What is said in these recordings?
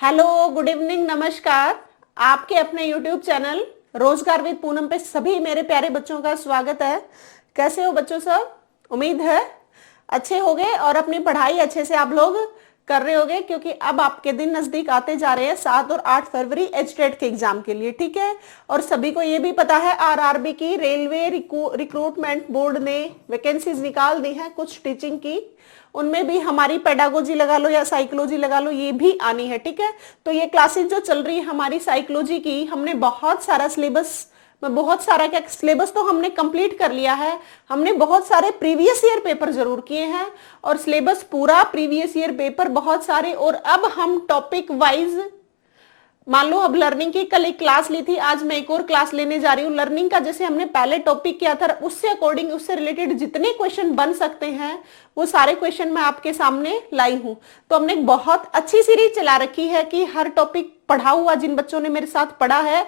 Hello, good evening, नमस्कार। आपके अपने YouTube चैनल रोजगार विद पूनम पे सभी मेरे प्यारे बच्चों का स्वागत है। कैसे हो बच्चों सब? उम्मीद है अच्छे होंगे और अपनी पढ़ाई अच्छे से आप लोग कर रहे होंगे, क्योंकि अब आपके दिन नजदीक आते जा रहे हैं 7 और 8 फरवरी एचटेट के एग्जाम के लिए, ठीक है। और सभी को ये भी पता है आरआरबी की रेलवे रिक्रूटमेंट बोर्ड ने वैकेंसीज निकाल दी है कुछ टीचिंग की, उनमें भी हमारी पेडागोजी लगा लो या साइकोलॉजी लगा लो, ये भी आनी है, ठीक है। तो ये क्लासेस जो चल रही है हमारी साइकोलॉजी की, हमने बहुत सारा सिलेबस क्या सिलेबस तो हमने कंप्लीट कर लिया है। हमने बहुत सारे प्रीवियस ईयर पेपर जरूर किए हैं और सिलेबस पूरा प्रीवियस ईयर पेपर बहुत सारे। और अब हम टॉपिक वाइज, मान लो अब लर्निंग की कल एक क्लास ली थी, आज मैं एक और क्लास लेने जा रही हूँ लर्निंग का। जैसे हमने पहले टॉपिक किया था उससे अकॉर्डिंग, उससे रिलेटेड जितने क्वेश्चन बन सकते हैं वो सारे क्वेश्चन मैं आपके सामने लाई हूँ। तो हमने एक बहुत अच्छी सीरीज चला रखी है कि हर टॉपिक पढ़ा हुआ, जिन बच्चों ने मेरे साथ पढ़ा है,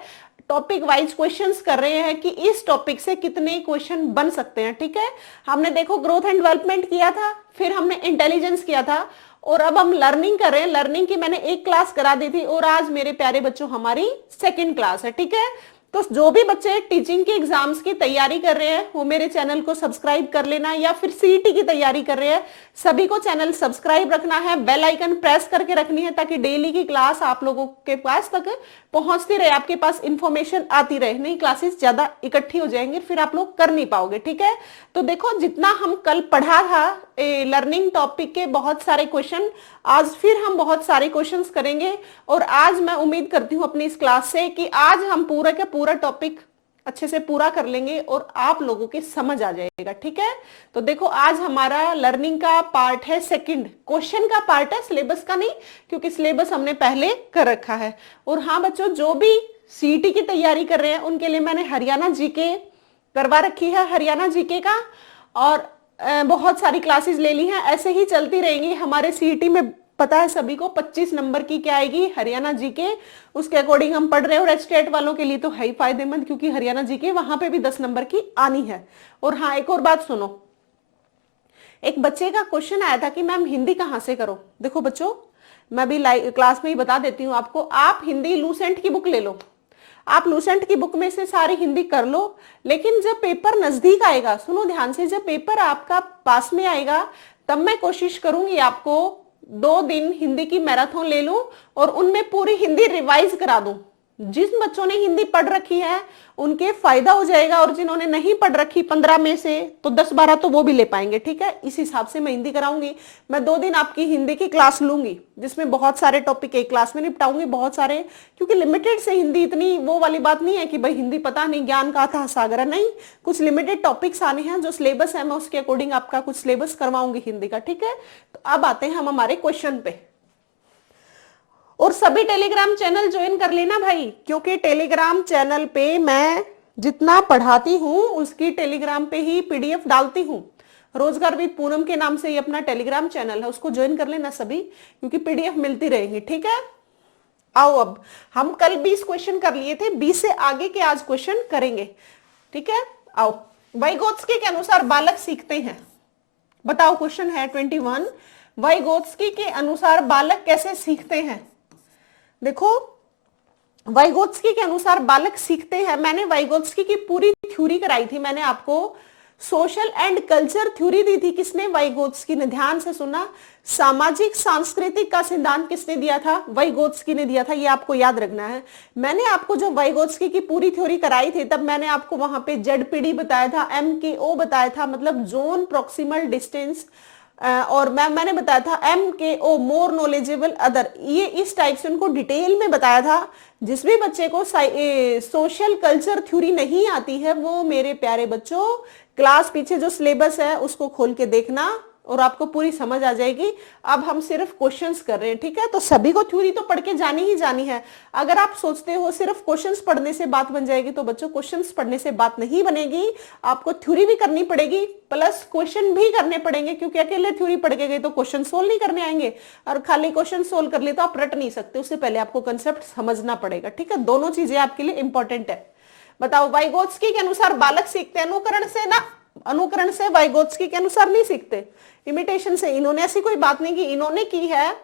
टॉपिक वाइज क्वेश्चंस कर रहे हैं कि इस टॉपिक से कितने क्वेश्चन बन सकते हैं, ठीक है। हमने देखो ग्रोथ एंड डेवलपमेंट किया था, फिर हमने इंटेलिजेंस किया था, और अब हम लर्निंग कर रहे हैं। लर्निंग की मैंने एक क्लास करा दी थी और आज मेरे प्यारे बच्चों हमारी सेकंड क्लास है, ठीक है। तो जो भी बच्चे टीचिंग के एग्जाम्स की तैयारी कर रहे हैं वो मेरे चैनल को सब्सक्राइब कर लेना, या फिर सीईटी की तैयारी कर रहे हैं सभी को चैनल सब्सक्राइब रखना है, बेल आइकन प्रेस करके रखनी है, ताकि डेली की क्लास आप लोगों के पास तक पहुंचती रहे, आपके पास इंफॉर्मेशन आती रहे। नहीं क्लासेस ज्यादा इकट्ठी हो जाएंगी फिर आप लोग कर नहीं पाओगे, ठीक है। तो देखो जितना हम कल पढ़ा था लर्निंग टॉपिक के बहुत सारे क्वेश्चन, आज फिर हम बहुत सारे क्वेश्चंस करेंगे। और आज मैं उम्मीद करती हूँ अपनी इस क्लास से कि आज हम पूरा का पूरा टॉपिक अच्छे से पूरा कर लेंगे और आप लोगों के समझ आ जाएगा, ठीक है। तो देखो आज हमारा लर्निंग का पार्ट है सेकंड, क्वेश्चन का पार्ट है, सिलेबस का नहीं, क्योंकि सिलेबस हमने पहले कर रखा है। और हाँ बच्चों, जो भी सीईटी की तैयारी कर रहे हैं उनके लिए मैंने हरियाणा जीके करवा रखी है, हरियाणा जीके का, और बहुत सारी क्लासेस ले ली हैं, ऐसे ही चलती रहेंगी। हमारे सीईटी में पता है सभी को 25 नंबर की क्या आएगी, हरियाणा जीके, उसके अकॉर्डिंग हम पढ़ रहे हैं। और एचटेट वालों के लिए तो है ही फायदेमंद, क्योंकि हरियाणा जीके वहां पे भी 10 नंबर की आनी है। और हाँ एक और बात सुनो, एक बच्चे का क्वेश्चन आया था कि मैम हिंदी कहाँ से करो। देखो बच्चों, मैं भी क्लास में ही बता देती हूँ आपको, आप हिंदी लूसेंट की बुक ले लो, आप लूसेंट की बुक में से सारी हिंदी कर लो, लेकिन जब पेपर नजदीक आएगा, सुनो ध्यान से, जब पेपर आपका पास में आएगा तब मैं कोशिश करूंगी आपको 2 दिन हिंदी की मैराथन ले लूं और उनमें पूरी हिंदी रिवाइज करा दूं। जिन बच्चों ने हिंदी पढ़ रखी है उनके फायदा हो जाएगा, और जिन्होंने नहीं पढ़ रखी 15 में से तो 10-12 तो वो भी ले पाएंगे, ठीक है। इस हिसाब से मैं हिंदी कराऊंगी। मैं 2 दिन आपकी हिंदी की क्लास लूंगी जिसमें बहुत सारे टॉपिक एक क्लास में निपटाऊंगी, बहुत सारे, क्योंकि लिमिटेड से हिंदी, इतनी वो वाली बात नहीं है कि भाई हिंदी पता नहीं, ज्ञान का था सागर, नहीं, कुछ लिमिटेड टॉपिक्स आने हैं। जो सिलेबस है मैं उसके अकॉर्डिंग आपका कुछ सिलेबस करवाऊंगी हिंदी का, ठीक है। तो अब आते हैं हम हमारे क्वेश्चन पे। और सभी टेलीग्राम चैनल ज्वाइन कर लेना भाई, क्योंकि टेलीग्राम चैनल पे मैं जितना पढ़ाती हूँ उसकी टेलीग्राम पे ही पीडीएफ डालती हूँ। रोजगार विद पूनम के नाम से ये अपना टेलीग्राम चैनल है, उसको ज्वाइन कर लेना सभी, क्योंकि पीडीएफ मिलती रहेंगी, ठीक है। आओ अब हम कल 20 क्वेश्चन कर लिए थे, 20 से आगे के आज क्वेश्चन करेंगे, ठीक है। आओ, वाइगोत्स्की के अनुसार बालक सीखते हैं, बताओ क्वेश्चन है 21, वाइगोत्स्की के अनुसार बालक कैसे सीखते हैं। देखो वाइगोत्स्की के अनुसार बालक सीखते हैं, मैंने वाइगोत्स्की की पूरी थ्योरी कराई थी, मैंने आपको सोशल एंड कल्चर थ्योरी दी थी। किसने? वाइगोत्स्की ने। ध्यान से सुना, सामाजिक सांस्कृतिक का सिद्धांत किसने दिया था? वाइगोत्स्की ने दिया था, ये आपको याद रखना है। मैंने आपको जब वाइगोत्स्की की पूरी थ्योरी कराई थी तब मैंने आपको वहां पे जेडपीडी बताया था, MKO बताया था, मतलब जोन प्रॉक्सिमल डिस्टेंस, और मैंने बताया था MKO मोर नॉलेजेबल अदर, ये इस टाइप से उनको डिटेल में बताया था। जिस भी बच्चे को सोशल कल्चर थ्योरी नहीं आती है वो मेरे प्यारे बच्चों क्लास पीछे जो सिलेबस है उसको खोल के देखना और आपको पूरी समझ आ जाएगी। अब हम सिर्फ क्वेश्चंस कर रहे हैं, ठीक है। तो सभी को थ्योरी तो पढ़ के जानी ही जानी है। अगर आप सोचते हो सिर्फ क्वेश्चंस पढ़ने से बात बन जाएगी तो बच्चों क्वेश्चंस पढ़ने से बात नहीं बनेगी, आपको थ्योरी भी करनी पड़ेगी प्लस क्वेश्चन भी करने पड़ेंगे, क्योंकि अकेले थ्योरी पढ़ के गए तो क्वेश्चन सोल्व नहीं करने आएंगे, और खाली क्वेश्चन सोल्व कर ले तो आप रट नहीं सकते, उससे पहले आपको कंसेप्ट समझना पड़ेगा, ठीक है। दोनों चीजें आपके लिए इंपॉर्टेंट है। बताओ, वाइगोत्स्की के अनुसार बालक सीखते हैं अनुकरण से ना अनुकरण से वाइगोत्स्की के अनुसार नहीं सीखते, इमिटेशन से। इन्होंने ऐसी कोई बात नहीं की, इन्होंने की है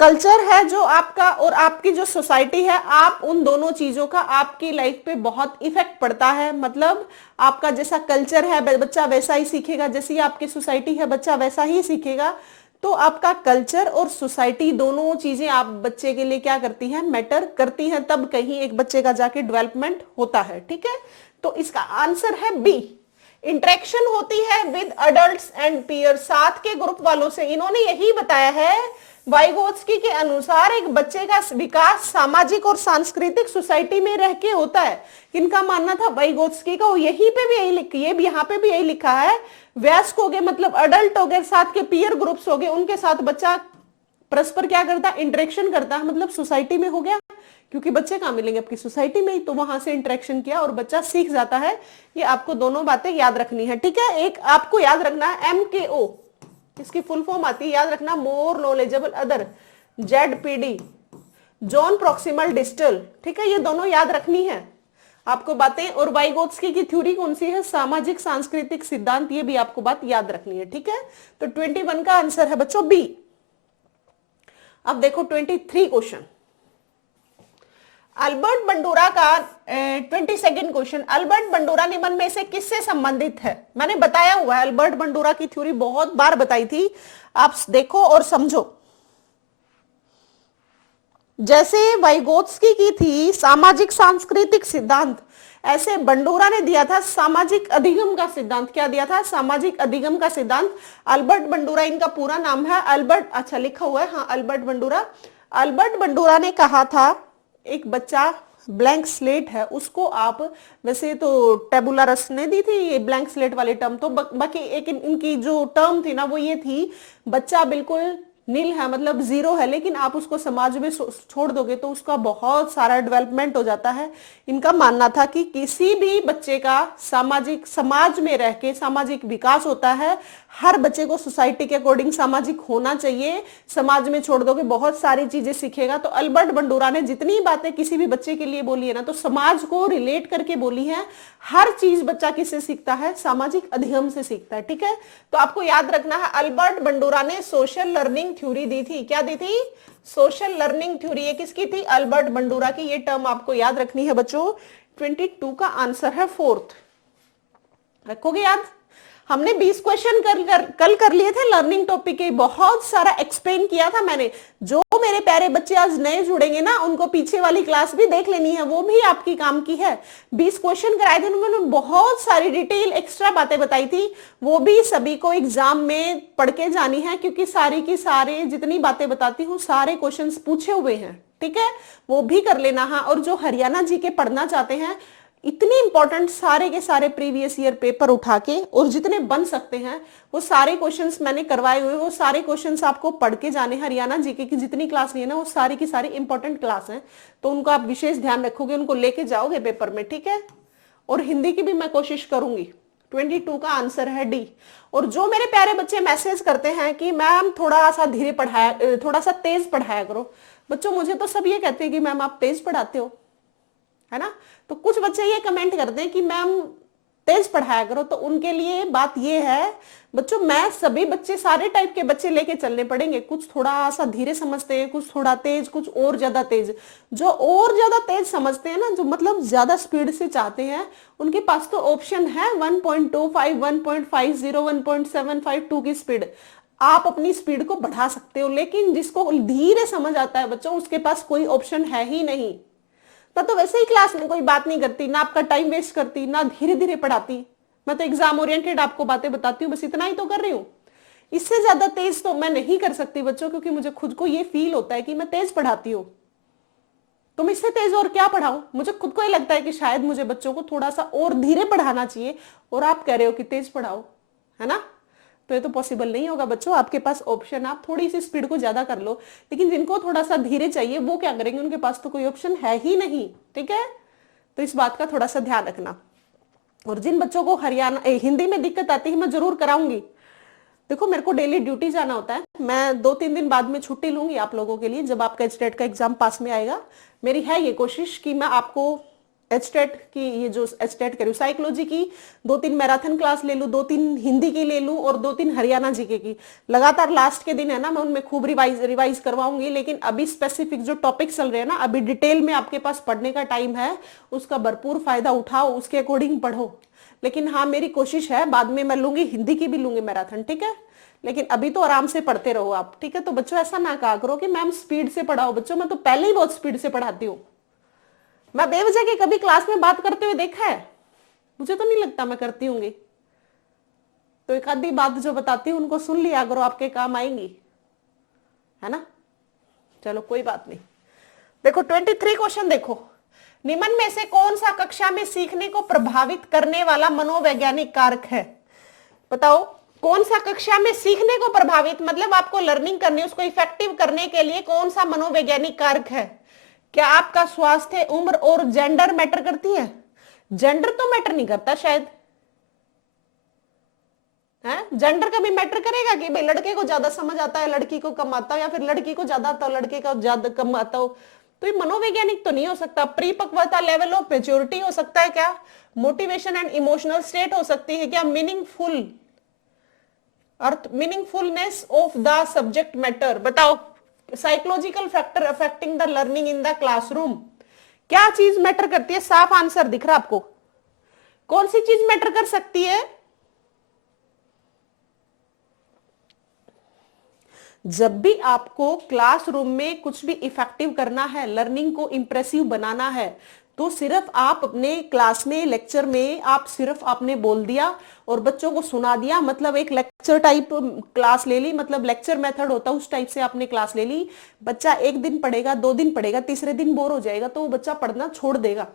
कल्चर है जो आपका और आपकी जो सोसाइटी है, आप उन दोनों चीजों का आपकी लाइफ पे बहुत इफेक्ट पड़ता है। मतलब आपका जैसा कल्चर है बच्चा वैसा ही सीखेगा, जैसी आपकी सोसाइटी है बच्चा वैसा ही सीखेगा। तो आपका कल्चर और सोसाइटी दोनों चीजें आप बच्चे के लिए क्या करती हैं, मैटर करती हैं, तब कहीं एक बच्चे का जाके डेवलपमेंट होता है। ठीक है, तो इसका आंसर है बी, इंटरेक्शन होती है विद अडल्ट्स एंड पीयर, साथ के ग्रुप वालों से। इन्होंने यही बताया है वाइगोत्स्की के अनुसार एक बच्चे का विकास सामाजिक और सांस्कृतिक सोसाइटी में रह के होता है। किनका मानना था, वाइगोत्स्की का। यहीं पे भी यही ये भी यहाँ पे भी यही लिखा है, वयस्क हो गए मतलब अडल्ट हो गए, साथ के पीयर ग्रुप्स हो गए, उनके साथ बच्चा परस्पर क्या करता है, इंटरेक्शन करता है, मतलब सोसाइटी में हो गया, क्योंकि बच्चे कहाँ मिलेंगे आपकी सोसाइटी में ही, तो वहां से इंटरेक्शन किया और बच्चा सीख जाता है। ये आपको दोनों बातें याद रखनी है। ठीक है, एक आपको याद रखना है MKO, इसकी फुल फॉर्म आती है, याद रखना, more knowledgeable other, ZPD, John proximal distal. ठीक है, ये दोनों याद रखनी है आपको बातें। और वाइगोत्स्की की थ्योरी कौन सी है, सामाजिक सांस्कृतिक सिद्धांत, ये भी आपको बात याद रखनी है। ठीक है, तो 21 का आंसर है बच्चों बी। अब देखो 23 क्वेश्चन, अल्बर्ट बंडूरा का 22nd क्वेश्चन, अल्बर्ट बंडूरा निम्न में से किससे संबंधित है। मैंने बताया हुआ है, अल्बर्ट बंडूरा की थ्योरी बहुत बार बताई थी, आप देखो और समझो। जैसे वाइगोत्स्की की थी सामाजिक सांस्कृतिक सिद्धांत, ऐसे बंडूरा ने दिया था सामाजिक अधिगम का सिद्धांत। क्या दिया था, सामाजिक अधिगम का सिद्धांत। अल्बर्ट बंडूरा इनका पूरा नाम है, अल्बर्ट, अच्छा लिखा हुआ है, हाँ अल्बर्ट बंडूरा। अल्बर्ट बंडूरा ने कहा था एक बच्चा ब्लैंक स्लेट है, उसको आप, वैसे तो टेबुला रस ने दी थी ये ब्लैंक स्लेट वाली टर्म, तो बाकी एक इनकी जो टर्म थी ना वो ये थी, बच्चा बिल्कुल नील है मतलब जीरो है, लेकिन आप उसको समाज में छोड़ दोगे तो उसका बहुत सारा डेवलपमेंट हो जाता है। इनका मानना था कि किसी भी बच्चे का सामाजिक समाज में रह के सामाजिक विकास होता है, हर बच्चे को सोसाइटी के अकॉर्डिंग सामाजिक होना चाहिए, समाज में छोड़ दोगे बहुत सारी चीजें सीखेगा। तो अल्बर्ट बंडूरा ने जितनी बातें किसी भी बच्चे के लिए बोली है ना, तो समाज को रिलेट करके बोली है। हर चीज बच्चा किससे सीखता है, सामाजिक अधिगम से सीखता है। ठीक है, तो आपको याद रखना है अल्बर्ट बंडूरा ने सोशल लर्निंग थ्योरी दी थी। क्या दी थी, सोशल लर्निंग थ्योरी। ये किसकी थी, अल्बर्ट बंडूरा की। ये टर्म आपको याद रखनी है बच्चों। 22 का आंसर है 4th, रखोगे याद। हमने 20 क्वेश्चन कल कर लिए थे लर्निंग टॉपिक के, बहुत सारा एक्सप्लेन किया था मैंने। जो मेरे प्यारे बच्चे आज नए जुड़ेंगे ना, उनको पीछे वाली क्लास भी देख लेनी है, वो भी आपकी काम की है। 20 क्वेश्चन कराए थे, उन्होंने बहुत सारी डिटेल एक्स्ट्रा बातें बताई थी, वो भी सभी को एग्जाम में पढ़ के जानी है, क्योंकि सारी की सारे जितनी बातें बताती हूँ सारे क्वेश्चन पूछे हुए हैं। ठीक है, वो भी कर लेना। हाँ, और जो हरियाणा जी के पढ़ना चाहते हैं, इतनी इंपॉर्टेंट सारे के सारे प्रीवियस ईयर पेपर उठा के और जितने बन सकते हैं वो सारे क्वेश्चंस मैंने करवाए हुए, वो सारे क्वेश्चंस आपको पढ़ के जाने। हरियाणा जीके की जितनी क्लास ली है ना, वो सारी की सारी इंपॉर्टेंट क्लास हैं, तो उनको आप विशेष ध्यान रखोगे, उनको लेके जाओगे पेपर में। ठीक है, और हिंदी की भी मैं कोशिश करूंगी। 22 का आंसर है डी। और जो मेरे प्यारे बच्चे मैसेज करते हैं कि मैम थोड़ा सा धीरे पढ़ाया, थोड़ा सा तेज पढ़ाया करो, बच्चों मुझे तो सब ये कहते हैं कि मैम आप तेज पढ़ाते हो, है ना। तो कुछ बच्चे ये कमेंट करते हैं कि मैम तेज पढ़ाया करो, तो उनके लिए बात ये है बच्चों, मैं सभी बच्चे सारे टाइप के बच्चे लेके चलने पड़ेंगे। कुछ थोड़ा सा धीरे समझते हैं, कुछ थोड़ा तेज, कुछ और ज्यादा तेज। जो और ज्यादा तेज समझते हैं ना, जो मतलब ज्यादा स्पीड से चाहते हैं, उनके पास तो ऑप्शन है 1.25, 1.50, 1.752 की स्पीड। आप अपनी स्पीड को बढ़ा सकते हो, लेकिन जिसको धीरे समझ आता है बच्चों, उसके पास कोई ऑप्शन है ही नहीं। मैं तो वैसे ही क्लास में कोई बात नहीं करती, ना आपका टाइम वेस्ट करती, ना धीरे धीरे पढ़ाती। मैं तो एग्जाम ओरिएंटेड आपको बातें बताती हूँ, बस इतना ही तो कर रही हूँ। इससे ज्यादा तेज तो मैं नहीं कर सकती बच्चों, क्योंकि मुझे खुद को ये फील होता है कि मैं तेज पढ़ाती हूँ। तुम इससे तेज और क्या पढ़ाऊं, मुझे खुद को ही लगता है कि शायद मुझे बच्चों को थोड़ा सा और धीरे पढ़ाना चाहिए, और आप कह रहे हो कि तेज पढ़ाओ, है ना। तो ये तो पॉसिबल नहीं होगा बच्चों। आपके पास ऑप्शन, आप थोड़ी सी स्पीड को ज्यादा कर लो, लेकिन जिनको थोड़ा सा धीरे चाहिए वो क्या करेंगे, उनके पास तो कोई ऑप्शन है ही नहीं। ठीक है, तो इस बात का थोड़ा सा ध्यान रखना। और जिन बच्चों को हरियाणा हिंदी में दिक्कत आती है, मैं जरूर कराऊंगी। देखो मेरे को डेली ड्यूटी जाना होता है, मैं 2-3 दिन बाद में छुट्टी लूंगी आप लोगों के लिए, जब आपका स्टेट का एग्जाम पास में आएगा। मेरी है ये कोशिश कि मैं आपको एचटेट की, ये जो एचटेट करी साइकोलॉजी की 2-3 मैराथन क्लास ले लूं, 2-3 हिंदी की ले लूं और 2-3 हरियाणा जीके की। लगातार लास्ट के दिन है ना, मैं उनमें खूब रिवाइज करवाऊंगी। लेकिन अभी स्पेसिफिक जो टॉपिक चल रहे हैं ना, अभी डिटेल में आपके पास पढ़ने का टाइम है, उसका भरपूर फायदा उठाओ, उसके अकॉर्डिंग पढ़ो। लेकिन हाँ, मेरी कोशिश है बाद में मैं लूंगी, हिंदी की भी लूंगी मैराथन, ठीक है। लेकिन अभी तो आराम से पढ़ते रहो आप, ठीक है। तो बच्चों ऐसा ना कहा करो कि मैम स्पीड से पढ़ाओ। बच्चों मैं तो पहले ही बहुत स्पीड से पढ़ाती हूँ। मैं बेवजह की कभी क्लास में बात करते हुए देखा है? मुझे तो नहीं लगता मैं करती होंगी। तो एक आधी बात जो बताती हूँ उनको सुन लिया करो, आपके काम आएंगी, है ना। चलो कोई बात नहीं। देखो 23 क्वेश्चन देखो, निम्न में से कौन सा कक्षा में सीखने को प्रभावित करने वाला मनोवैज्ञानिक कारक है? बताओ कौन सा कक्षा में सीखने को प्रभावित, मतलब आपको लर्निंग करनी, उसको इफेक्टिव करने के लिए कौन सा मनोवैज्ञानिक कारक है? क्या आपका स्वास्थ्य, उम्र और जेंडर मैटर करती है? जेंडर तो मैटर नहीं करता शायद, है? जेंडर कभी मैटर करेगा कि भाई लड़के को ज्यादा समझ आता है, लड़की को कम आता हो, या फिर लड़की को ज्यादा आता हो, लड़के को ज्यादा कम आता हो? तो ये मनोवैज्ञानिक तो नहीं हो सकता। परिपक्वता, लेवल ऑफ मेच्योरिटी हो सकता है क्या? मोटिवेशन एंड इमोशनल स्टेट हो सकती है क्या? मीनिंगफुल अर्थ, meaningfulness of the subject matter. बताओ psychological factor affecting the learning in the classroom, क्या चीज मैटर करती है? साफ आंसर दिख रहा आपको, कौन सी चीज मैटर कर सकती है? जब भी आपको क्लासरूम में कुछ भी इफेक्टिव करना है, लर्निंग को इंप्रेसिव बनाना है, तो सिर्फ आप अपने क्लास में, लेक्चर में आप सिर्फ आपने बोल दिया और बच्चों को सुना दिया, मतलब एक लेक्चर टाइप क्लास ले ली, मतलब लेक्चर मेथड होता है उस टाइप से आपने क्लास ले ली। बच्चा 1 दिन पढ़ेगा, 2 दिन पढ़ेगा, तीसरे दिन बोर हो जाएगा, तो वो बच्चा पढ़ना छोड़ देगा।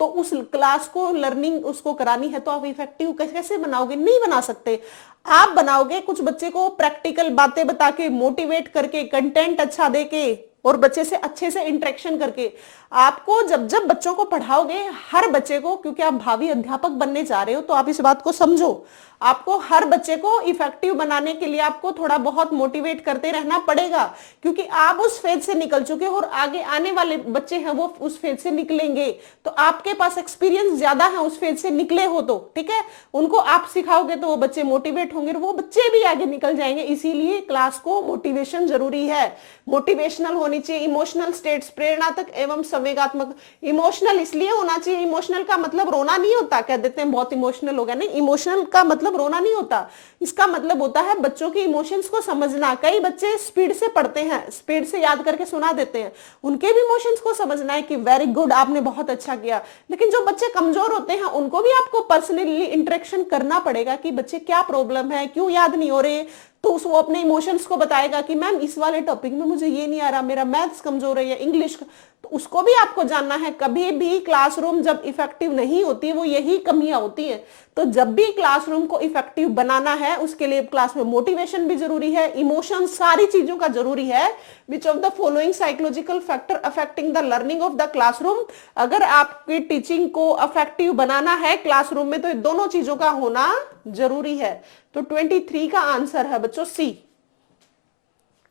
तो उस क्लास को, लर्निंग उसको करानी है, तो आप इफेक्टिव कैसे बनाओगे? नहीं बना सकते। आप बनाओगे कुछ बच्चे को प्रैक्टिकल बातें बता के, मोटिवेट करके, कंटेंट अच्छा देके और बच्चे से अच्छे से इंटरेक्शन करके। आपको जब जब बच्चों को पढ़ाओगे, हर बच्चे को, क्योंकि आप भावी अध्यापक बनने जा रहे हो, तो आप इस बात को समझो, आपको हर बच्चे को इफेक्टिव बनाने के लिए आपको थोड़ा बहुत मोटिवेट करते रहना पड़ेगा, क्योंकि आप उस फेज से निकल चुके हो और आगे आने वाले बच्चे हैं वो उस फेज से निकलेंगे। तो आपके पास एक्सपीरियंस ज्यादा है, उस फेज से निकले हो तो ठीक है। उनको आप सिखाओगे तो वो बच्चे मोटिवेट होंगे और वो बच्चे भी आगे निकल जाएंगे। इसीलिए क्लास को मोटिवेशन जरूरी है, मोटिवेशनल होनी चाहिए, इमोशनल स्टेट्स, प्रेरणात्मक एवं संवेगात्मक। इमोशनल इसलिए होना चाहिए, इमोशनल का मतलब रोना नहीं होता, कह देते हैं बहुत इमोशनल हो गया, नहीं, इमोशनल का मतलब रोना नहीं होता। इसका मतलब होता है बच्चों के इमोशंस को समझना। कई बच्चे स्पीड से पढ़ते हैं, स्पीड से याद करके सुना देते हैं, उनके भी इमोशंस को समझना है कि वेरी गुड, आपने बहुत अच्छा किया। लेकिन जो बच्चे कमजोर होते हैं उनको भी आपको पर्सनली इंटरेक्शन करना पड़ेगा कि बच्चे क्या प्रॉब्लम है, क्यों याद नहीं हो रहे। तो वो अपने इमोशंस को बताएगा कि मैम इस वाले टॉपिक में मुझे ये नहीं आ रहा, मेरा मैथ्स कमजोर है या इंग्लिश, तो उसको भी आपको जानना है। कभी भी क्लासरूम जब इफेक्टिव नहीं होती, वो यही कमियां होती है। तो जब भी क्लासरूम को इफेक्टिव बनाना है, उसके लिए क्लास में मोटिवेशन भी जरूरी है, इमोशन, सारी चीजों का जरूरी है। विच of the following psychological factor affecting the learning of the classroom. अगर आपकी टीचिंग को इफेक्टिव बनाना है क्लासरूम में, तो ये दोनों चीजों का होना जरूरी है। तो 23 का आंसर है बच्चों सी,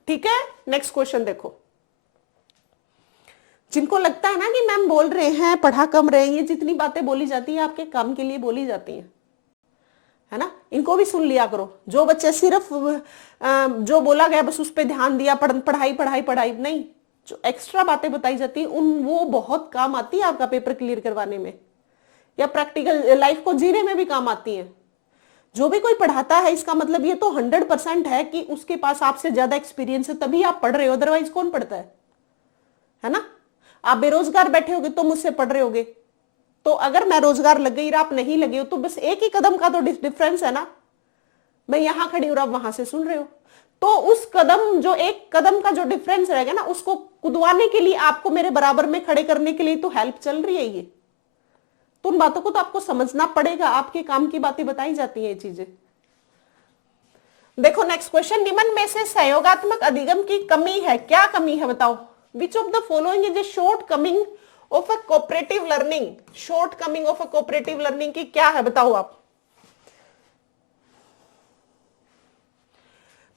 ठीक है। नेक्स्ट क्वेश्चन देखो, जिनको लगता है ना कि मैम बोल रहे हैं, पढ़ा कम रहे हैं, ये जितनी बातें बोली जाती है आपके काम के लिए बोली जाती हैं, है ना, इनको भी सुन लिया करो। जो बच्चे सिर्फ जो बोला गया बस उस पर ध्यान दिया, पढ़ाई पढ़ाई पढ़ाई नहीं, जो एक्स्ट्रा बातें बताई जाती है उन वो बहुत काम आती है आपका पेपर क्लियर करवाने में या प्रैक्टिकल लाइफ को जीने में भी काम आती है। जो भी कोई पढ़ाता है, इसका मतलब ये तो 100% है कि उसके पास आपसे ज्यादा एक्सपीरियंस है, तभी आप पढ़ रहे हो, अदरवाइज कौन पढ़ता है ना। आप बेरोजगार बैठे होगे तो मुझसे पढ़ रहे होगे, तो अगर मैं रोजगार लग गई और आप नहीं लगे हो, तो बस एक ही कदम का तो डिफरेंस है ना। मैं यहां खड़ी हूं, आप वहां से सुन रहे हो, तो उस कदम, जो एक कदम का जो डिफरेंस रहेगा ना, उसको कुदवाने के लिए, आपको मेरे बराबर में खड़े करने के लिए तो हेल्प चल रही है ये। तो उन बातों को तो आपको समझना पड़ेगा, आपके काम की बातें बताई जाती है ये चीजें। देखो नेक्स्ट क्वेश्चन, निम्न में से सहयोगात्मक अधिगम की कमी है, क्या कमी है बताओ। विच of the following is a short coming of a cooperative learning. Short coming of a cooperative learning की क्या है बताओ आप।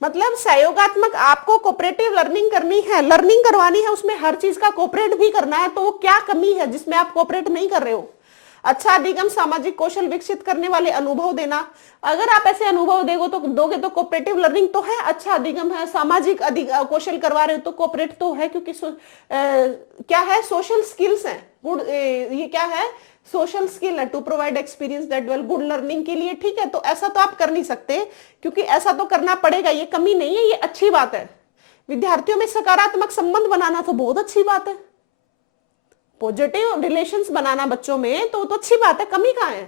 मतलब सहयोगात्मक आपको कोऑपरेटिव लर्निंग करनी है, लर्निंग करवानी है, उसमें हर चीज का कोऑपरेट भी करना है, तो वो क्या कमी है जिसमें आप कोऑपरेट नहीं कर रहे हो? अच्छा अधिगम सामाजिक कौशल विकसित करने वाले अनुभव देना, अगर आप ऐसे अनुभव दोगे तो कोऑपरेटिव लर्निंग तो है, अच्छा अधिगम है, सामाजिक कौशल करवा रहे हो तो कोऑपरेट तो है, क्योंकि क्या है, सोशल स्किल्स है, गुड, ये क्या है, सोशल स्किल है, to provide experience that well, good learning के लिए, ठीक है। तो ऐसा तो आप कर नहीं सकते, क्योंकि ऐसा तो करना पड़ेगा, ये कमी नहीं है, ये अच्छी बात है। विद्यार्थियों में सकारात्मक संबंध बनाना तो बहुत अच्छी बात है, पॉजिटिव रिलेशंस बनाना बच्चों में तो अच्छी बात है, कमी कहाँ है?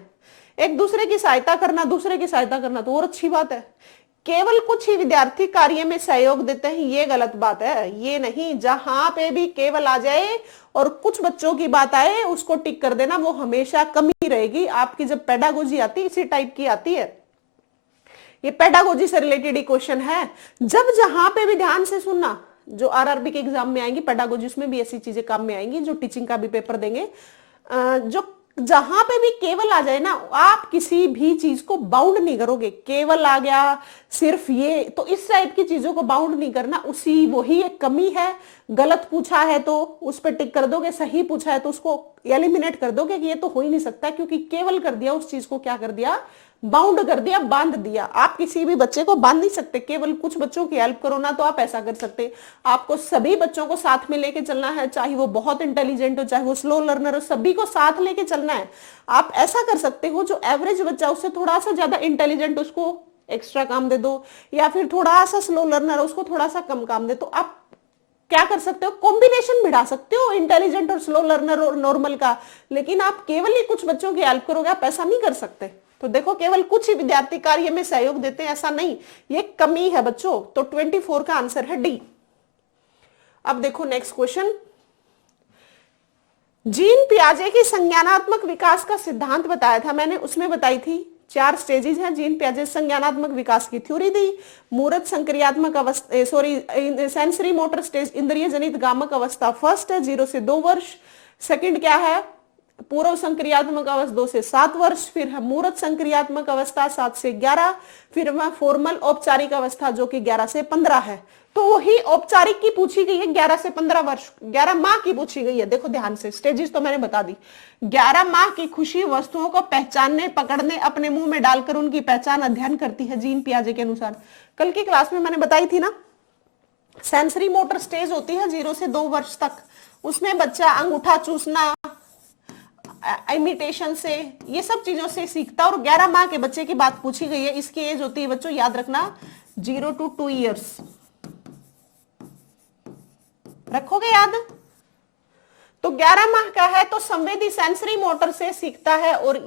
एक दूसरे की सहायता करना, दूसरे की सहायता करना तो और अच्छी बात है। केवल कुछ ही विद्यार्थी कार्य में सहयोग देते हैं, ये गलत बात है, ये नहीं, जहां पे भी केवल आ जाए और कुछ बच्चों की बात आए उसको टिक कर देना, वो हमेशा कमी रहेगी। आपकी जब पेडागोजी आती है इसी टाइप की आती है, ये पेडागोजी से रिलेटेड ही क्वेश्चन है। जब जहां पे भी ध्यान से सुनना, जो आरआरबी के एग्जाम में आएंगी पेडागोजी, उसमें भी ऐसी चीजें काम में आएंगी, जो टीचिंग का भी पेपर देंगे, जो जहां पे भी केवल आ जाए ना, आप किसी भी चीज को बाउंड नहीं करोगे, केवल आ गया सिर्फ ये, तो इस टाइप की चीजों को बाउंड नहीं करना, उसी वही एक कमी है। गलत पूछा है तो उस पर टिक कर दोगे, सही पूछा है तो उसको एलिमिनेट कर दोगे कि ये तो हो ही नहीं सकता, क्योंकि केवल कर दिया, उस चीज को क्या कर दिया, बाउंड कर दिया, बांध दिया। आप किसी भी बच्चे को बांध नहीं सकते, केवल कुछ बच्चों की हेल्प करो ना तो आप ऐसा कर सकते। आपको सभी बच्चों को साथ में लेके चलना है, चाहे वो बहुत इंटेलिजेंट हो, चाहे वो स्लो लर्नर हो, सभी को साथ लेके चलना है। आप ऐसा कर सकते हो, जो एवरेज बच्चा उससे थोड़ा सा ज्यादा इंटेलिजेंट, उसको एक्स्ट्रा काम दे दो, या फिर थोड़ा सा स्लो लर्नर, उसको थोड़ा सा कम काम दे। तो आप क्या कर सकते हो, कॉम्बिनेशन बिठा सकते हो इंटेलिजेंट और स्लो लर्नर और नॉर्मल का, लेकिन आप केवल ही कुछ बच्चों की हेल्प करोगे, आप ऐसा नहीं कर सकते। तो देखो, केवल कुछ ही विद्यार्थी कार्य में सहयोग देते हैं, ऐसा नहीं, ये कमी है बच्चों। तो 24 का आंसर है डी। अब देखो नेक्स्ट क्वेश्चन, जीन पियाजे की संज्ञानात्मक विकास का सिद्धांत बताया था मैंने, उसमें बताई थी 4 स्टेजेस हैं। जीन पियाजे संज्ञानात्मक विकास की थ्योरी दी, मूर्त संक्रियात्मक अवस्था, सेंसरी मोटर स्टेज, इंद्रिय जनित गामक अवस्था फर्स्ट है 0 से 2 वर्ष, सेकंड क्या है, पूर्व संक्रियात्मक अवस्था 2 से 7 वर्ष, फिर है मूर्त संक्रियात्मक अवस्था 7 से 11, फिर वह फॉर्मल औपचारिक अवस्था जो कि 11 से 15 है। तो वही औपचारिक की पूछी गई है 11 से 15 वर्ष, 11 माह की पूछी गई है। देखो ध्यान से, स्टेजेस तो मैंने बता दी। 11 माह की खुशी वस्तुओं को पहचानने, पकड़ने, अपने मुंह में डालकर उनकी पहचान अध्ययन करती है जीन पियाजे के अनुसार। कल की क्लास में मैंने बताई थी ना, सेंसरी मोटर स्टेज होती है 0 से 2 वर्ष तक, उसमें बच्चा अंगूठा चूसना, इमिटेशन से, ये सब चीजों से सीखता। और 11 माह के बच्चे की बात पूछी गई है, इसकी एज होती है बच्चों, याद रखना, 0 to 2 years, रखोगे याद। तो 11 माह का है तो संवेदी सेंसरी मोटर से सीखता है। और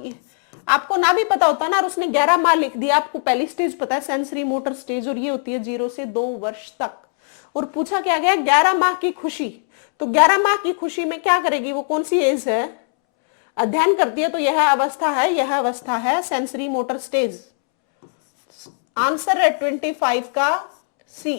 आपको ना भी पता होता ना, और उसने 11 माह लिख दिया, आपको पहली स्टेज पता है सेंसरी मोटर स्टेज, और ये होती है 0 से 2 वर्ष तक। और पूछा क्या गया, 11 माह की खुशी, तो 11 माह की खुशी में क्या करेगी, वो कौन सी एज है, अध्ययन करती है, तो यह अवस्था है सेंसरी मोटर स्टेज। आंसर है 25 का सी,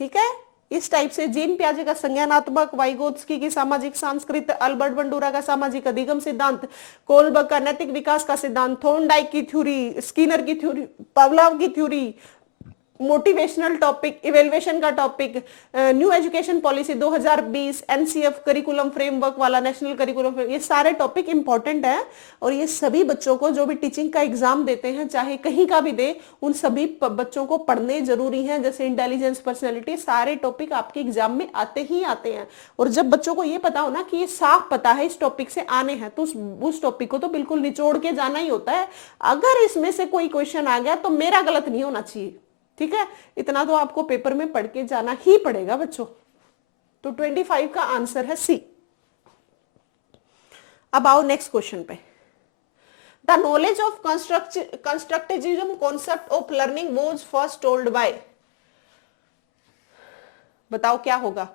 ठीक है। इस टाइप से जीन पियाजे का संज्ञानात्मक, वाइगोत्स्की की सामाजिक सांस्कृतिक, अल्बर्ट बंडूरा का सामाजिक अधिगम सिद्धांत, कोलबर्ग का नैतिक विकास का सिद्धांत, थॉर्नडाइक की थ्योरी, स्किनर की थ्योरी, पावलोव की थ्योरी, मोटिवेशनल टॉपिक, इवेल्युएशन का topic, new education policy 2020, NCF curriculum framework वाला नेशनल करिकुलम, ये सारे टॉपिक इंपॉर्टेंट है। और ये सभी बच्चों को जो भी टीचिंग का एग्जाम देते हैं, चाहे कहीं का भी दे, उन सभी बच्चों को पढ़ने जरूरी हैं। जैसे इंटेलिजेंस, पर्सनैलिटी, सारे टॉपिक आपके एग्जाम में आते ही आते हैं। और जब बच्चों को ये पता हो ना कि ये साफ पता है इस टॉपिक से आने हैं, तो उस टॉपिक को तो बिल्कुल निचोड़ के जाना ही होता है। अगर इसमें से कोई क्वेश्चन आ गया तो मेरा गलत नहीं होना चाहिए, ठीक है। इतना तो आपको पेपर में पढ़ के जाना ही पड़ेगा बच्चों। तो 25 का आंसर है सी। अब आओ नेक्स्ट क्वेश्चन पे। The knowledge of constructivism concept of learning was first told by, बताओ क्या होगा।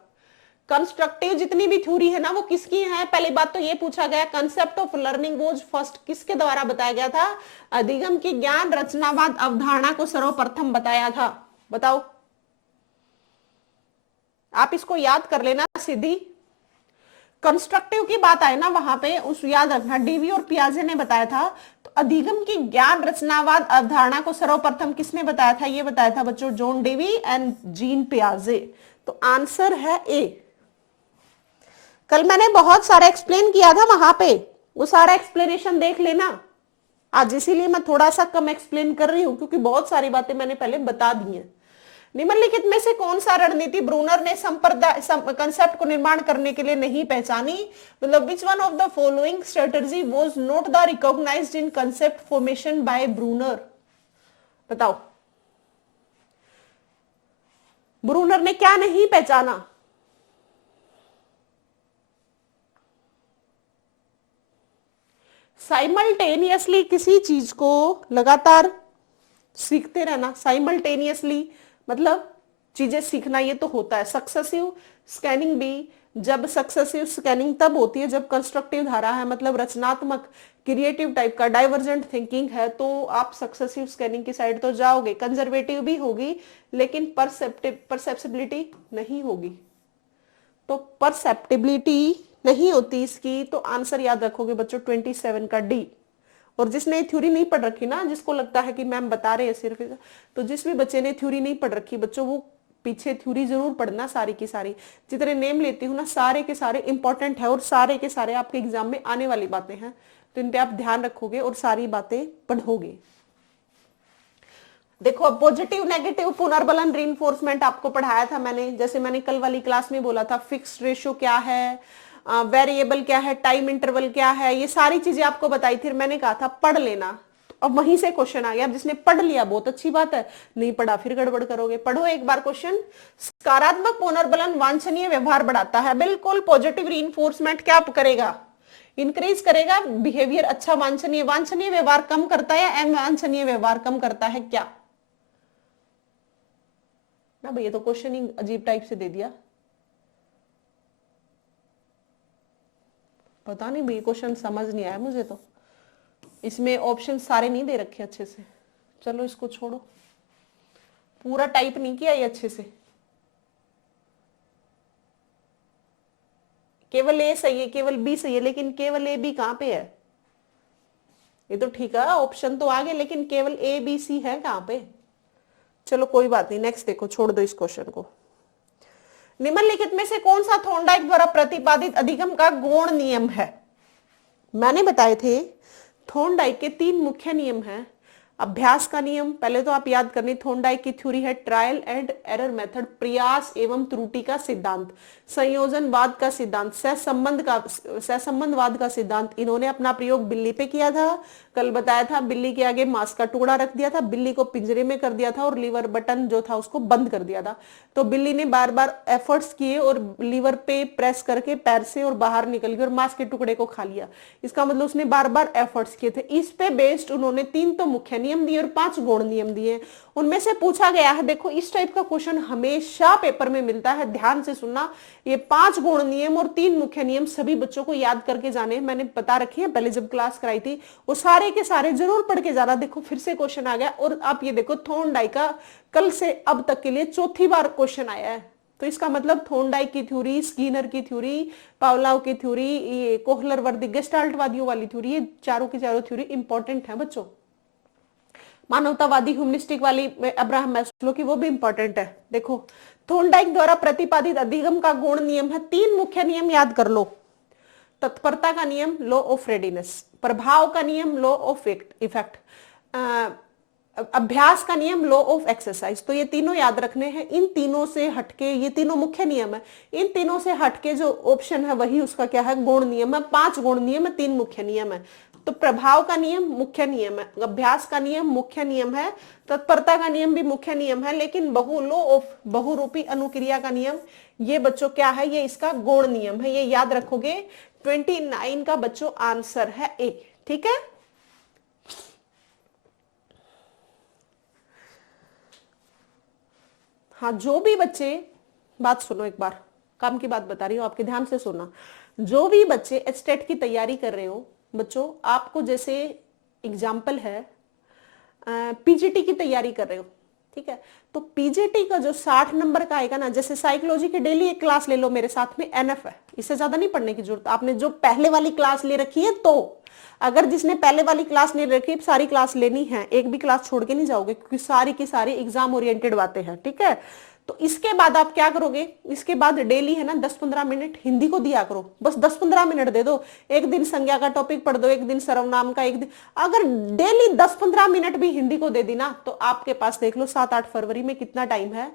कंस्ट्रक्टिव जितनी भी थ्योरी है ना, वो किसकी है, पहली बात तो ये पूछा गया। Concept of learning was first किसके द्वारा बताया गया था, अधिगम की ज्ञान रचनावाद अवधारणा को सर्वप्रथम बताया था, बताओ। आप इसको याद कर लेना सीधी। कंस्ट्रक्टिव की बात आए ना वहां पे, उस याद रखना डीवी और पियाजे ने बताया था। तो अधिगम की ज्ञान रचनावाद अवधारणा को सर्वप्रथम किसने बताया था? ये बताया था बच्चों जॉन डेवी एंड जीन पियाजे। तो आंसर है ए। कल मैंने बहुत सारा एक्सप्लेन किया था वहां पे, वो सारा एक्सप्लेनेशन देख लेना। आज इसीलिए मैं थोड़ा सा कम एक्सप्लेन कर रही हूं क्योंकि बहुत सारी बातें मैंने पहले बता दी हैं। निम्नलिखित में से कौन सा रणनीति ब्रूनर ने संप्रदाय कंसेप्ट को निर्माण करने के लिए नहीं पहचानी? मतलब which one of the following strategy was not the recognized in concept formation by Bruner? बताओ, ब्रूनर ने क्या नहीं पहचाना? साइमल्टेनियसली किसी चीज को लगातार सीखते रहना। साइमल्टेनियसली मतलब चीजें सीखना, ये तो होता है। सक्सेसिव स्कैनिंग भी, जब सक्सेसिव स्कैनिंग तब होती है जब कंस्ट्रक्टिव धारा है, मतलब रचनात्मक क्रिएटिव टाइप का डाइवर्जेंट थिंकिंग है, तो आप सक्सेसिव स्कैनिंग की साइड तो जाओगे। कंजर्वेटिव भी होगी लेकिन परसेप्टिबिलिटी नहीं होगी। तो परसेप्टिबिलिटी नहीं होती इसकी, तो आंसर याद रखोगे बच्चों 27 का डी। और जिसने थ्योरी नहीं पढ़ रखी ना, जिसको लगता है कि मैम बता रहे हैं सिर्फ, तो जिस भी बच्चे ने थ्योरी नहीं पढ़ रखी बच्चों, वो पीछे थ्योरी जरूर पढ़ना सारी की सारी। जितने नेम लेती हूँ ना सारे के सारे इंपॉर्टेंट है और सारे के सारे आपके एग्जाम में आने वाली बातें हैं, तो इन पे आप ध्यान रखोगे और सारी बातें पढ़ोगे। देखो अब पॉजिटिव नेगेटिव पुनर्बलन रीइंफोर्समेंट आपको पढ़ाया था मैंने, जैसे मैंने कल वाली क्लास में बोला था फिक्स्ड रेशियो क्या है, वेरिएबल क्या है, टाइम इंटरवल क्या है, ये सारी चीजें आपको बताई थी। मैंने कहा था पढ़ लेना, तो अब वहीं से क्वेश्चन आ गया। अब जिसने पढ़ लिया बहुत अच्छी बात है, नहीं पढ़ा फिर गड़बड़ करोगे। पढ़ो एक बार क्वेश्चन। सकारात्मक पुनर्बलन वांछनीय व्यवहार बढ़ाता है। बिल्कुल, पॉजिटिव रीइंफोर्समेंट क्या करेगा? इंक्रीज करेगा बिहेवियर अच्छा। वांछनीय, वांछनीय व्यवहार कम करता है या अवांछनीय व्यवहार कम करता है? क्या ना भैया, तो क्वेश्चन ही अजीब टाइप से दे दिया। पता नहीं भैया, क्वेश्चन समझ नहीं आया मुझे तो। इसमें ऑप्शन सारे नहीं दे रखे अच्छे से। चलो इसको छोड़ो, पूरा टाइप नहीं किया ये अच्छे से। केवल ए सही है, केवल बी सही है, लेकिन केवल ए बी कहां पे है? ये तो ठीक है, ऑप्शन तो आगे, लेकिन केवल ए बी सी है कहां पे? चलो कोई बात नहीं, नेक्स्ट देखो, छोड़ दो इस क्वेश्चन को। निम्नलिखित में से कौन सा थॉर्नडाइक द्वारा प्रतिपादित अधिगम का गौण नियम है? मैंने बताए थे थॉर्नडाइक के 3 मुख्य नियम हैं। अभ्यास का नियम, पहले तो आप याद करनी, थॉर्नडाइक की थ्योरी है ट्रायल एंड एरर मेथड, प्रयास एवं त्रुटि का सिद्धांत, संयोजनवाद का सिद्धांत, सहसंबंधवाद का सिद्धांत। इन्होंने अपना प्रयोग बिल्ली पे किया था। कल बताया था, बिल्ली के आगे मांस का टुकड़ा रख दिया था, बिल्ली को पिंजरे में कर दिया था और लीवर बटन जो था उसको बंद कर दिया था। तो बिल्ली ने बार बार एफर्ट्स किए और लीवर पे प्रेस करके पैर से और बाहर निकल गई और मांस के टुकड़े को खा लिया। इसका मतलब उसने बार बार एफर्ट्स किए थे। इस पे बेस्ड उन्होंने 3 तो मुख्य नियम दिए और 5 गौण नियम दिए। उनमें से पूछा गया है, देखो इस टाइप का क्वेश्चन हमेशा पेपर में मिलता है, ध्यान से सुनना। ये 5 गौण नियम और 3 मुख्य नियम सभी बच्चों को याद करके जाने, मैंने बता रखी है पहले जब क्लास कराई थी, वो सारे के सारे जरूर पढ़ के जाना। देखो फिर से क्वेश्चन आ गया। और आप ये देखो, थॉर्नडाइक का कल से अब तक के लिए 4थी बार क्वेश्चन आया है। तो इसका मतलब थॉर्नडाइक की थ्योरी, स्कीनर की थ्योरी, पावलोव की थ्योरी, ये कोहलर वर्दी गेस्टाल्टवादियों वाली थ्योरी, ये चारों की चारों थ्योरी इंपॉर्टेंट है बच्चों। मानवतावादी ह्यूमनिस्टिक वाली अब्राहम मैस्लो की, वो भी इंपॉर्टेंट है। देखो थॉर्नडाइक द्वारा प्रतिपादित अधिगम का गौण नियम है, 3 मुख्य नियम याद कर लो। तत्परता का नियम, लॉ ऑफ रेडीनेस। प्रभाव का नियम, लॉ ऑफ इफेक्ट। अभ्यास का नियम, लॉ ऑफ एक्सरसाइज। तो ये तीनों याद रखने हैं। इन तीनों से हटके, ये तीनों मुख्य नियम है, इन तीनों से हटके जो ऑप्शन है वही उसका क्या है? गौण नियम है। 5 गौण नियम है, 3 मुख्य नियम है। तो प्रभाव का नियम मुख्य नियम है, अभ्यास का नियम मुख्य नियम है, तत्परता का नियम भी मुख्य नियम है, लेकिन लॉ ऑफ बहुरूपी अनुक्रिया का नियम, ये बच्चों क्या है? ये इसका गौण नियम है। ये याद रखोगे। 29 का बच्चों आंसर है ए। ठीक है, हाँ जो भी बच्चे, बात सुनो एक बार, काम की बात बता रही हूँ, आपके ध्यान से सुनना। जो भी बच्चे एचटेट की तैयारी कर रहे हो बच्चों, आपको जैसे एग्जाम्पल है पीजीटी की तैयारी कर रहे हो, ठीक है। तो पीजीटी का जो 60 नंबर का आएगा ना, जैसे साइकोलॉजी की डेली एक क्लास ले लो मेरे साथ में, एनएफ है, इससे ज्यादा नहीं पढ़ने की जरूरत। आपने जो पहले वाली क्लास ले रखी है, तो अगर जिसने पहले वाली क्लास ले रखी है सारी क्लास लेनी है, एक भी क्लास छोड़ के नहीं जाओगे, क्योंकि सारी की सारी एग्जाम ओरिएंटेड बातें हैं, ठीक है। तो इसके बाद आप क्या करोगे, इसके बाद डेली है ना 10-15 मिनट हिंदी को दिया करो, बस 10-15 मिनट दे दो। एक दिन संज्ञा का टॉपिक पढ़ दो, एक दिन सर्वनाम का, एक दिन अगर डेली 10-15 मिनट भी हिंदी को दे दी ना, तो आपके पास देख लो 7-8 फरवरी में कितना टाइम है,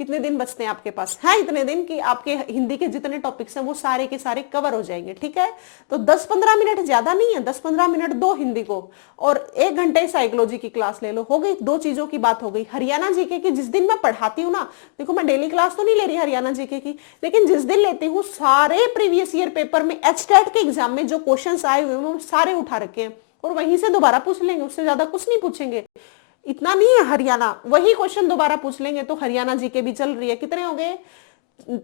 कितने दिन बचते हैं आपके पास, है इतने दिन कि आपके हिंदी के जितने टॉपिक्स हैं वो सारे के सारे कवर हो जाएंगे, ठीक है। तो 10-15 मिनट ज्यादा नहीं है, 10-15 मिनट दो हिंदी को, और 1 घंटे साइकोलॉजी की क्लास ले लो, हो गई, 2 चीजों की बात हो गई। हरियाणा जीके की जिस दिन मैं पढ़ाती हूँ ना, देखो मैं डेली क्लास तो नहीं ले रही हरियाणा जीके की, लेकिन जिस दिन लेती हूँ सारे प्रीवियस ईयर पेपर में एचटेट के एग्जाम में जो क्वेश्चन आए हुए हैं वो सारे उठा रखे हैं, और वहीं से दोबारा पूछ लेंगे, उससे ज्यादा कुछ नहीं पूछेंगे। इतना नहीं है, हरियाणा वही क्वेश्चन दोबारा पूछ लेंगे। तो हरियाणा जीके भी चल रही है, कितने हो गए,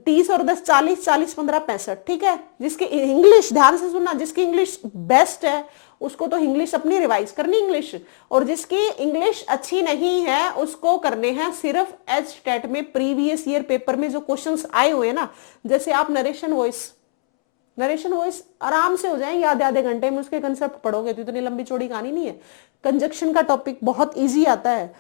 30 और 10 40, 40 15 65, ठीक है। जिसकी इंग्लिश, ध्यान से सुनना, जिसकी इंग्लिश बेस्ट है उसको तो इंग्लिश अपनी रिवाइज करनी इंग्लिश, और जिसकी इंग्लिश अच्छी नहीं है उसको करने हैं सिर्फ एचटेट में प्रीवियस ईयर पेपर में जो क्वेश्चंस आए हुए हैं ना। जैसे आप नरेशन वॉइस आराम से हो जाए याद, आधे घंटे में उसके कंसेप्ट पढ़ोगे तो इतनी लंबी चौड़ी कहानी नहीं है। कंजक्शन का टॉपिक बहुत इजी आता है,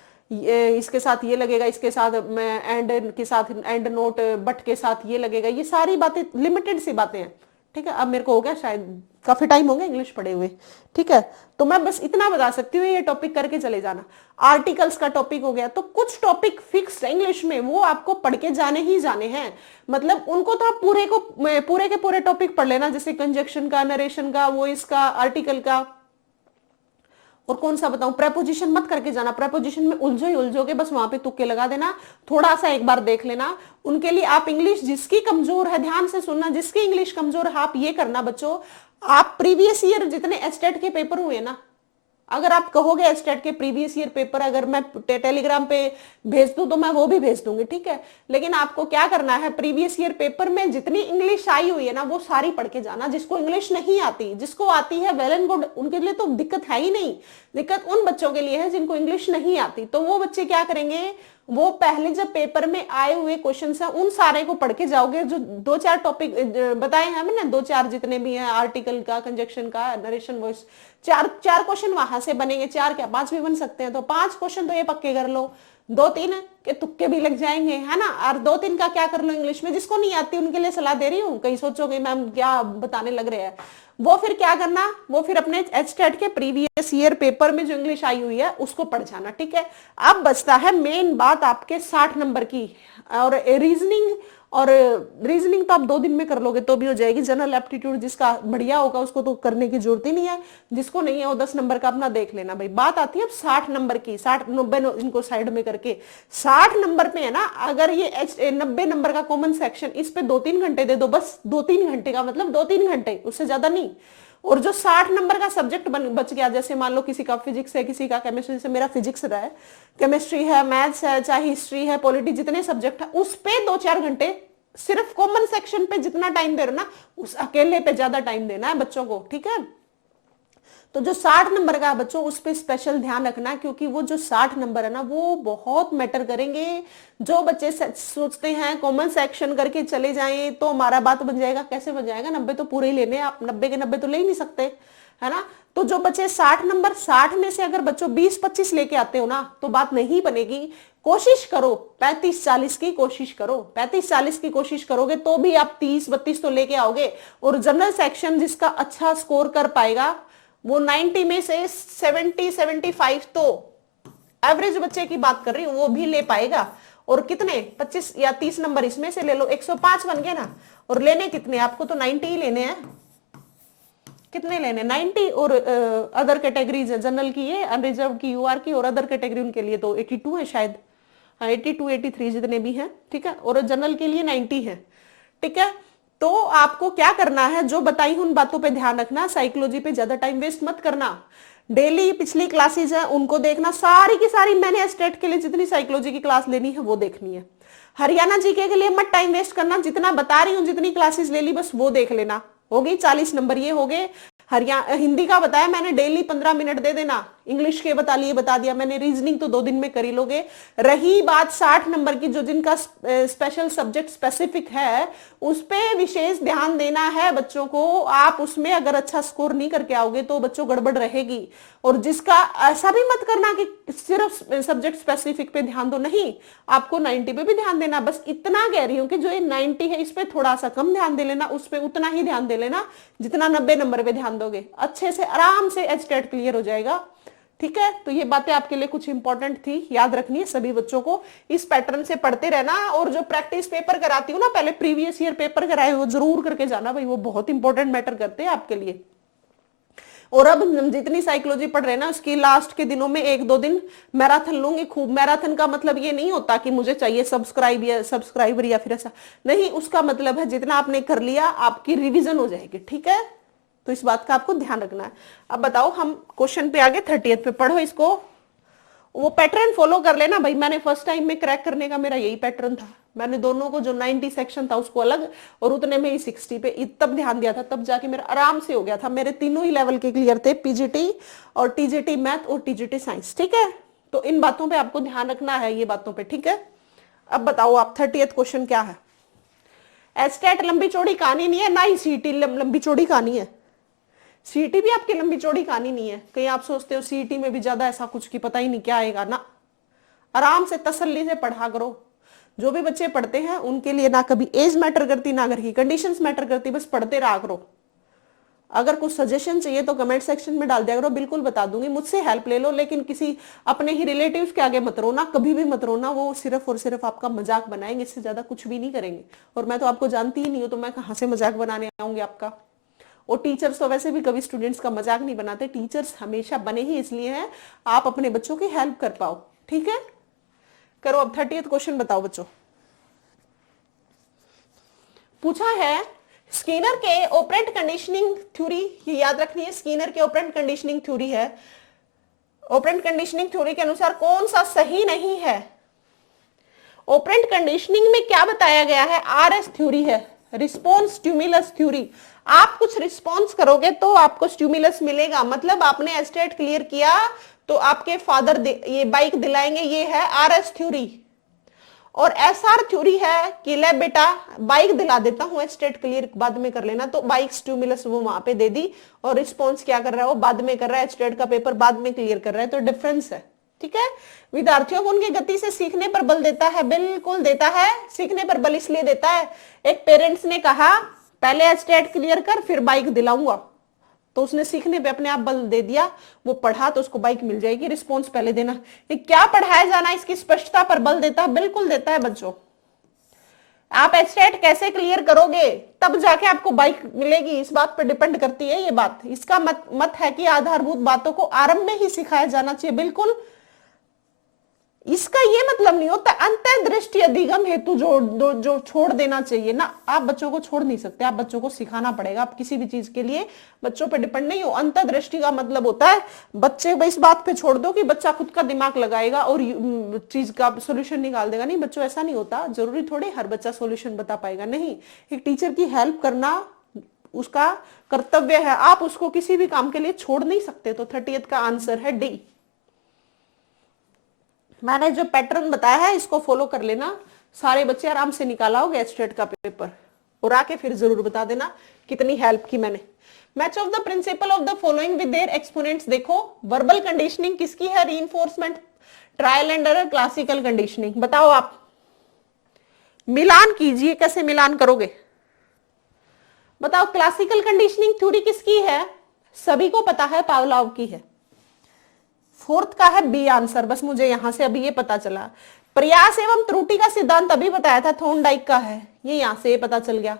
इसके साथ ये लगेगा, इसके साथ मैं एंड के साथ एंड नोट, बट के साथ ये लगेगा, ये सारी बातें लिमिटेड सी बातें हैं, ठीक है। अब मेरे को हो गया शायद काफी टाइम हो गया इंग्लिश पढ़े हुए, ठीक है। तो मैं बस इतना बता सकती हूँ, ये टॉपिक करके चले जाना। आर्टिकल्स का टॉपिक हो गया, तो कुछ टॉपिक फिक्स है इंग्लिश में, वो आपको पढ़ के जाने ही जाने हैं, मतलब उनको तो आप पूरे के पूरे टॉपिक पढ़ लेना, जैसे कंजक्शन का, नरेशन का, वॉइस का, आर्टिकल का, और कौन सा बताऊं, प्रेपोजिशन मत करके जाना, प्रेपोजिशन में उलझोगे, बस वहां पे तुक्के लगा देना, थोड़ा सा एक बार देख लेना। उनके लिए आप इंग्लिश, जिसकी कमजोर है, ध्यान से सुनना, जिसकी इंग्लिश कमजोर है आप ये करना बच्चों, आप प्रीवियस ईयर जितने एचटेट के पेपर हुए ना, अगर आप कहोगे एचटेट के प्रीवियस ईयर पेपर अगर मैं टेलीग्राम पे भेज दूं तो मैं वो भी भेज दूंगी, ठीक है। लेकिन आपको क्या करना है, प्रीवियस ईयर पेपर में जितनी इंग्लिश आई हुई है ना वो सारी पढ़ के जाना। जिसको इंग्लिश नहीं आती, जिसको आती है वेल एंड गुड, उनके लिए तो दिक्कत है ही नहीं, दिक्कत उन बच्चों के लिए है जिनको इंग्लिश नहीं आती। तो वो बच्चे क्या करेंगे, वो पहले जब पेपर में आए हुए क्वेश्चन है उन सारे को पढ़ के जाओगे, जो 2-4 टॉपिक बताए हैं मैंने, 2-4 जितने भी हैं, आर्टिकल का, कंजक्शन का, नरेशन, वॉइस, 4 क्वेश्चन वहां से बनेंगे, 4 क्या 5 भी बन सकते हैं। तो 5 क्वेश्चन तो ये पक्के कर लो, 2-3 के तुक्के भी लग जाएंगे, है ना। और 2-3 का क्या कर लो इंग्लिश में, जिसको नहीं आती उनके लिए सलाह दे रही हूँ, कहीं सोचोगे मैम क्या बताने लग रहे हैं। वो फिर क्या करना, वो फिर अपने एचटेट के प्रीवियस ईयर पेपर में जो इंग्लिश आई हुई है उसको पढ़ जाना, ठीक है। अब बचता है मेन बात आपके 60 नंबर की, और रीजनिंग तो आप 2 दिन में कर लोगे तो भी हो जाएगी। जनरल एप्टीट्यूड जिसका बढ़िया होगा उसको तो करने की जरूरत ही नहीं है, जिसको नहीं है वो 10 नंबर का अपना देख लेना भाई। बात आती है अब 60 नंबर की, 60-90 इनको साइड में करके 60 नंबर पे है ना, अगर ये 90 नंबर का कॉमन सेक्शन, इस पे 2-3 घंटे दे दो, बस 2-3 घंटे का मतलब 2-3 घंटे, उससे ज्यादा नहीं। और जो 60 नंबर का सब्जेक्ट बच गया, जैसे मान लो किसी का फिजिक्स है, किसी का केमिस्ट्री, जैसे मेरा फिजिक्स रहा है, केमिस्ट्री है, मैथ्स है, चाहे हिस्ट्री है, पॉलिटी, जितने सब्जेक्ट है उस पे 2-4 घंटे, सिर्फ कॉमन सेक्शन पे जितना टाइम दे रहे हो ना उस अकेले पे ज्यादा टाइम देना है बच्चों को, ठीक है। तो जो 60 नंबर का है बच्चों उस पे स्पेशल ध्यान रखना, क्योंकि वो जो 60 नंबर है ना वो बहुत मैटर करेंगे। जो बच्चे सोचते हैं कॉमन सेक्शन करके चले जाएं तो हमारा बात बन जाएगा, कैसे बन जाएगा, 90 तो पूरे ही लेने, आप 90 के 90 तो ले ही नहीं सकते, है ना। तो जो बच्चे 60 नंबर, 60 में से अगर बच्चों 20-25 लेके आते हो ना तो बात नहीं बनेगी। कोशिश करो 35-40 की कोशिश करो, 35-40 की कोशिश करोगे तो भी आप 30-32 तो लेके आओगे। और जनरल सेक्शन जिसका अच्छा स्कोर कर पाएगा वो 90 में से 70-75 तो एवरेज बच्चे की बात कर रही हूँ, वो भी ले पाएगा। और कितने 25 या 30 नंबर इसमें से ले लो, 105 बन गए ना। और लेने कितने, आपको तो 90 ही लेने हैं। कितने लेने, 90। और अदर कैटेगरीज है, जनरल की ये, अनरिजर्व की, यूआर की, और अदर कैटेगरी उनके लिए तो 82 है शायद, 82-83 जितने भी हैं, ठीक है। और जनरल के लिए 90 है, ठीक है। तो आपको क्या करना है, जो बताई उन बातों पे ध्यान रखना, साइकोलॉजी पे ज्यादा टाइम वेस्ट मत करना। डेली पिछली क्लासेज है उनको देखना, सारी की सारी मैंने स्टेट के लिए जितनी साइकोलॉजी की क्लास लेनी है वो देखनी है। हरियाणा जीके के लिए मत टाइम वेस्ट करना, जितना बता रही हूँ जितनी क्लासेस ले ली बस वो देख लेना, हो गई 40 नंबर ये हो गए। हिंदी का बताया मैंने, डेली 15 मिनट दे देना, इंग्लिश के बता दिया मैंने, रीजनिंग तो 2 दिन में कर ही लोगे। रही बात 60 नंबर की, जो जिनका स्पेशल सब्जेक्ट स्पेसिफिक है उस पे विशेष ध्यान देना है बच्चों को। आप उसमें अगर अच्छा स्कोर नहीं करके आओगे तो बच्चों गड़बड़ रहेगी। और जिसका ऐसा भी मत करना कि सिर्फ सब्जेक्ट स्पेसिफिक पे ध्यान दो, नहीं, आपको 90 पे भी ध्यान देना। बस इतना कह रही हूं कि जो ये 90 है इस पे थोड़ा सा कम ध्यान दे लेना, उस पे उतना ही ध्यान दे लेना जितना 90 नंबर पे ध्यान दोगे। अच्छे से आराम से एचटेट क्लियर हो जाएगा। ठीक है, तो ये बातें आपके लिए कुछ इंपॉर्टेंट थी, याद रखनी है सभी बच्चों को। इस पैटर्न से पढ़ते रहना। और जो प्रैक्टिस पेपर कराती हूँ ना, पहले प्रीवियस ईयर पेपर कराए वो जरूर करके जाना भाई, वो बहुत इंपॉर्टेंट मैटर करते हैं आपके लिए। और अब हम जितनी साइकोलॉजी पढ़ रहे हैं ना, उसकी लास्ट के दिनों में 1-2 दिन मैराथन लूंगी खूब। मैराथन का मतलब ये नहीं होता कि मुझे चाहिए सब्सक्राइबर या फिर ऐसा नहीं, उसका मतलब है जितना आपने कर लिया आपकी रिवीजन हो जाएगी। ठीक है, तो इस बात का आपको ध्यान रखना है। अब बताओ हम क्वेश्चन पे आगे, 30th पे पढ़ो इसको। वो पैटर्न फॉलो कर लेना भाई। मैंने फर्स्ट टाइम में क्रैक करने का मेरा यही पैटर्न था। मैंने दोनों को जो 90 सेक्शन था उसको अलग और उतने में ही 60 पे तब ध्यान दिया था, तब जाके मेरा आराम से हो गया था। मेरे तीनों ही लेवल के क्लियर थे, पीजीटी और टीजीटी मैथ और टीजीटी साइंस। ठीक है, तो इन बातों पे आपको ध्यान रखना है, ये बातों पे। ठीक है, अब बताओ आप 30th क्वेश्चन क्या है। एचटेट लंबी चौड़ी कहानी नहीं है, ना ही सीईटी लंबी चौड़ी कहानी है। सीईटी भी आपकी लंबी चौड़ी कहानी नहीं है। कहीं आप सोचते हो सीईटी में भी ज्यादा ऐसा कुछ की पता ही नहीं क्या आएगा, ना। आराम से तसल्ली से पढ़ा करो। जो भी बच्चे पढ़ते हैं उनके लिए ना कभी एज मैटर करती, ना घर की कंडीशंस मैटर करती, बस पढ़ते रहा करो। अगर कुछ सजेशन चाहिए तो कमेंट सेक्शन में डाल दिया करो, बिल्कुल बता दूंगी। मुझसे हेल्प ले लो, लेकिन किसी अपने ही रिलेटिव्स के आगे मत रोना, कभी भी मत रोना। वो सिर्फ और सिर्फ आपका मजाक बनाएंगे, इससे ज्यादा कुछ भी नहीं करेंगे। और मैं तो आपको जानती ही नहीं हूँ, तो मैं कहाँ से मजाक बनाने आऊंगी आपका। और टीचर्स तो वैसे भी कभी स्टूडेंट्स का मजाक नहीं बनाते। टीचर्स हमेशा बने ही इसलिए हैं आप अपने बच्चों की हेल्प कर पाओ। ठीक है, करो अब 30th क्वेश्चन बताओ बच्चों। पूछा है स्किनर के ऑपरेंट कंडीशनिंग थ्योरी, ये याद रखनी है, स्किनर के ऑपरेंट कंडीशनिंग थ्योरी है। ऑपरेंट कंडीशनिंग थ्योरी के अनुसार कौन सा सही नहीं है। ऑपरेंट कंडीशनिंग में क्या बताया गया है, आरएस थ्योरी है, रिस्पॉन्स स्टिमुलस थ्योरी। आप कुछ रिस्पॉन्स करोगे तो आपको स्टिमुलस मिलेगा। मतलब आपने एस्टेट क्लियर किया तो आपके फादर ये बाइक दिलाएंगे, ये है आरएस थ्योरी। और एसआर थ्योरी है कि ले बेटा बाइक दिला देता हूं, एस्टेट क्लियर बाद में कर लेना। तो बाइक स्टिमुलस वो वहां पे दे दी और रिस्पॉन्स क्या कर रहा है, वो बाद में कर रहा है, एस्टेट का पेपर बाद में क्लियर कर रहा है। तो डिफरेंस है। ठीक है, विद्यार्थियों को उनकी गति से सीखने पर बल देता है, बिल्कुल देता है। सीखने पर बल इसलिए देता है, एक पेरेंट्स ने कहा पहले एस्टेट क्लियर कर फिर बाइक दिलाऊंगा, तो उसने सीखने पे अपने आप बल दे दिया, वो पढ़ा तो उसको बाइक मिल जाएगी। रिस्पॉन्स पहले देना, ये क्या पढ़ाया जाना इसकी स्पष्टता पर बल देता है, बिल्कुल देता है बच्चों। आप एस्टेट कैसे क्लियर करोगे तब जाके आपको बाइक मिलेगी, इस बात पर डिपेंड करती है ये बात। इसका मत है कि आधारभूत बातों को आरंभ में ही सिखाया जाना चाहिए, बिल्कुल इसका ये मतलब नहीं होता अंतर्दृष्टि अधिगम हेतु जो छोड़ देना चाहिए ना। आप बच्चों को छोड़ नहीं सकते, आप बच्चों को सिखाना पड़ेगा। आप किसी भी चीज के लिए बच्चों पे डिपेंड नहीं हो। अंतर्दृष्टि का मतलब होता है बच्चे इस बात पे छोड़ दो कि बच्चा खुद का दिमाग लगाएगा और चीज का सोल्यूशन निकाल देगा। नहीं बच्चों, ऐसा नहीं होता। जरूरी थोड़े हर बच्चा सोल्यूशन बता पाएगा, नहीं। एक टीचर की हेल्प करना उसका कर्तव्य है, आप उसको किसी भी काम के लिए छोड़ नहीं सकते। तो 30th का आंसर है डी। मैंने जो पैटर्न बताया है इसको फॉलो कर लेना, सारे बच्चे आराम से निकाला होगा एस्टेट का पेपर। और आके फिर जरूर बता देना कितनी हेल्प की मैंने। Match of the principle of the following with their exponents. देखो वर्बल कंडीशनिंग किसकी है, reinforcement, trial and error, classical conditioning. बताओ आप मिलान कीजिए, कैसे मिलान करोगे बताओ। क्लासिकल कंडीशनिंग थ्योरी किसकी है, सभी को पता है, पावलोव की है। 4th का है बी आंसर, बस मुझे यहां से अभी ये पता चला। प्रयास एवं त्रुटि का सिद्धांत अभी बताया था, थॉर्नडाइक का है, ये यहां से पता चल गया।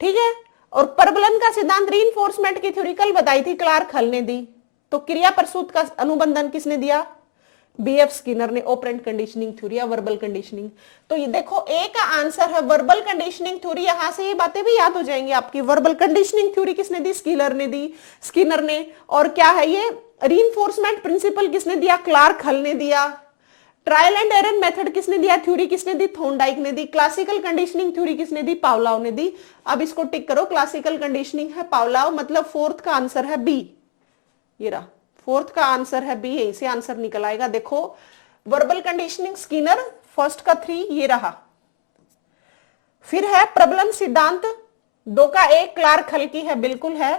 ठीक है, और प्रबलन का सिद्धांत रीइंफोर्समेंट की थ्योरी कल बताई थी, क्लार्क हल ने दी। तो क्रिया प्रसूत का अनुबंधन किसने दिया, बीएफ स्किनर ने। ऑपरेंट कंडीशनिंग थ्योरी या वर्बल कंडीशनिंग। तो ये देखो ए का आंसर है वर्बल कंडीशनिंग थ्योरी। यहां से ये बातें भी याद हो जाएंगी आपकी। वर्बल कंडीशनिंग थ्योरी किसने दी, स्किनर ने। और क्या है ये, रीइंफोर्समेंट प्रिंसिपल किसने दिया, क्लार्क हल ने दिया। ट्रायल एंड एरर मेथड किसने दिया, थ्योरी किसने दी, थॉर्नडाइक ने दी। क्लासिकल कंडीशनिंग थ्योरी किसने दी, पावलोव ने दी। अब इसको टिक करो, क्लासिकल कंडीशनिंग है पावलोव, मतलब 4th का आंसर है बी। ये रहा फोर्थ का आंसर है बी, यहीं से आंसर निकल आएगा। देखो वर्बल कंडीशनिंग स्किनर, फर्स्ट का 3 ये रहा। फिर है प्रबलन सिद्धांत, 2 का 1 क्लार्क हल की है, बिल्कुल है।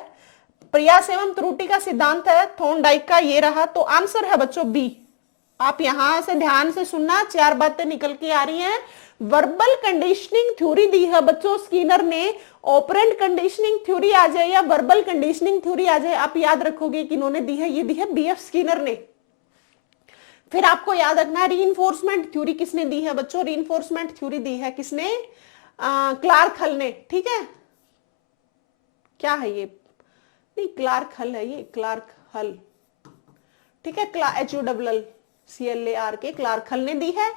प्रयास एवं त्रुटि का सिद्धांत है थॉर्नडाइक का, ये रहा। तो आंसर है बच्चों बी। आप यहां से ध्यान से सुनना, 4 बातें निकल के आ रही हैं। वर्बल कंडीशनिंग थ्योरी दी है बच्चों स्किनर ने, ऑपरेंट कंडीशनिंग थ्योरी आ जाए या वर्बल कंडीशनिंग थ्योरी आ जाए, आप याद रखोगे कि इन्होंने दी है, ये दी है बीएफ स्किनर ने। फिर आपको याद रखना है रीइंफोर्समेंट थ्योरी किसने दी है बच्चों, रीइंफोर्समेंट थ्योरी दी है किसने, क्लार्क हल ने। ठीक है, क्या है ये, नहीं क्लार्क हल है ये, क्लार्क हल, ठीक है, HULL के क्लार्क हल ने दी है।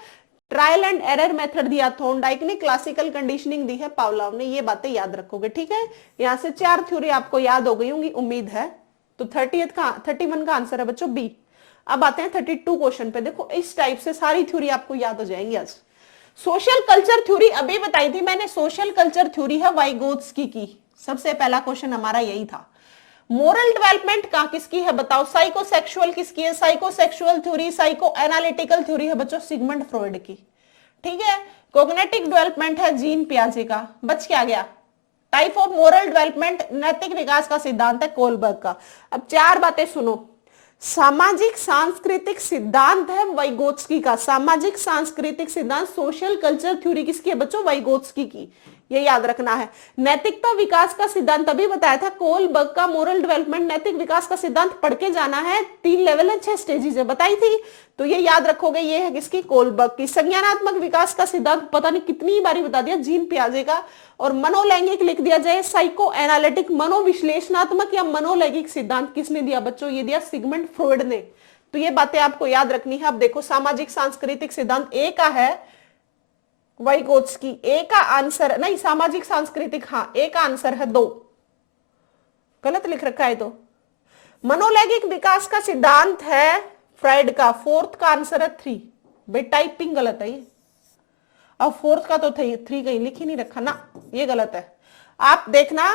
ट्रायल एंड एरर मेथड दिया थॉर्नडाइक ने, क्लासिकल कंडीशनिंग दी है पावलोव ने। ये बातें याद रखोगे, ठीक है। यहां से 4 थ्योरी आपको याद हो गई होंगी, उम्मीद है। तो 31 का आंसर है बच्चों बी। अब आते हैं 32 क्वेश्चन पे। देखो इस टाइप से सारी थ्योरी आपको याद हो जाएंगी आज। सोशल कल्चर थ्योरी अभी बताई थी मैंने, सोशल कल्चर थ्योरी है वाइगोत्स्की की। सबसे पहला क्वेश्चन हमारा यही था। मोरल डेवलपमेंट का किसकी है बताओ, साइकोसेक्सुअल किसकी है, psychosexual theory, psycho analytical theory है बच्चों सिगमंड फ्रॉइड की। ठीक है, कोग्निटिव डेवलपमेंट है जीन पियाजे का। बच क्या गया, टाइप ऑफ मोरल डेवलपमेंट नैतिक विकास का सिद्धांत है कोलबर्ग का। अब 4 बातें सुनो। सामाजिक सांस्कृतिक सिद्धांत है वाइगोत्स्की का, सामाजिक सांस्कृतिक सिद्धांत सोशल कल्चर थ्योरी किसकी है बच्चों, वाइगोत्स्की की। ये याद रखना है। नैतिकता विकास का सिद्धांत अभी बताया था कोलबर्ग का, मोरल डेवलपमेंट नैतिक विकास का सिद्धांत पढ़ के जाना है। 3 लेवल है, 6 स्टेजेस है, बताई थी। तो ये याद रखोगे, ये है किसकी, कोलबर्ग की। संज्ञानात्मक विकास का सिद्धांत पता नहीं कितनी बारी बता दिया, जीन पियाजे का। और मनोलैंगिक लिख दिया जाए साइको एनालिटिक, मनोविश्लेषणात्मक या मनोलैंगिक सिद्धांत किसने दिया बच्चों, ये दिया सिगमंड फ्रॉइड ने। तो ये बातें आपको याद रखनी है। अब देखो सामाजिक सांस्कृतिक सिद्धांत ए का है वाइगोत्स्की, ए का आंसर नहीं, सामाजिक सांस्कृतिक, हाँ ए का आंसर है 2, गलत लिख रखा है। तो मनोलैंगिक विकास का सिद्धांत है फ्राइड का, 4th का आंसर है 3। भाई टाइपिंग गलत है ये, अब 4th का तो 3 कहीं लिख ही नहीं रखा ना, ये गलत है। आप देखना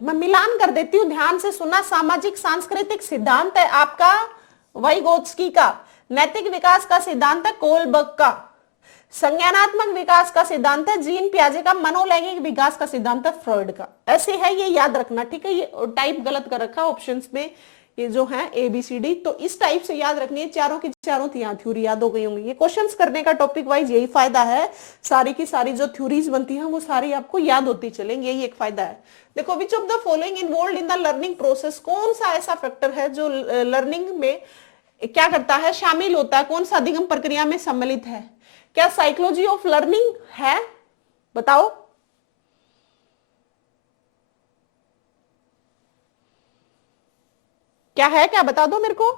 मैं मिलान कर देती हूं, ध्यान से सुनना। सामाजिक सांस्कृतिक सिद्धांत है आपका वाइगोत्स्की का, नैतिक विकास का सिद्धांत है कोलबर्ग का, संज्ञानात्मक विकास का सिद्धांत है जीन पियाजे का, मनोलैंगिक विकास का सिद्धांत है फ्रॉइड का। ऐसे है, ये याद रखना, ठीक है। ये टाइप गलत कर रखा ऑप्शंस में, ये जो है ABCD, तो इस टाइप से याद रखनी है। चारों की चारों थ्योरी याद हो गई होंगी। ये क्वेश्चंस करने का टॉपिक वाइज यही फायदा है, सारी की सारी जो थ्योरीज बनती हैं वो सारी आपको याद होती चलेंगी, यही एक फायदा है। देखो विच of the following involved in the learning process, कौन सा ऐसा फैक्टर है जो लर्निंग में क्या करता है, शामिल होता है, कौन सा अधिगम प्रक्रिया में सम्मिलित है। क्या साइकोलॉजी ऑफ लर्निंग है, बताओ। क्या है, क्या बता दो मेरे को।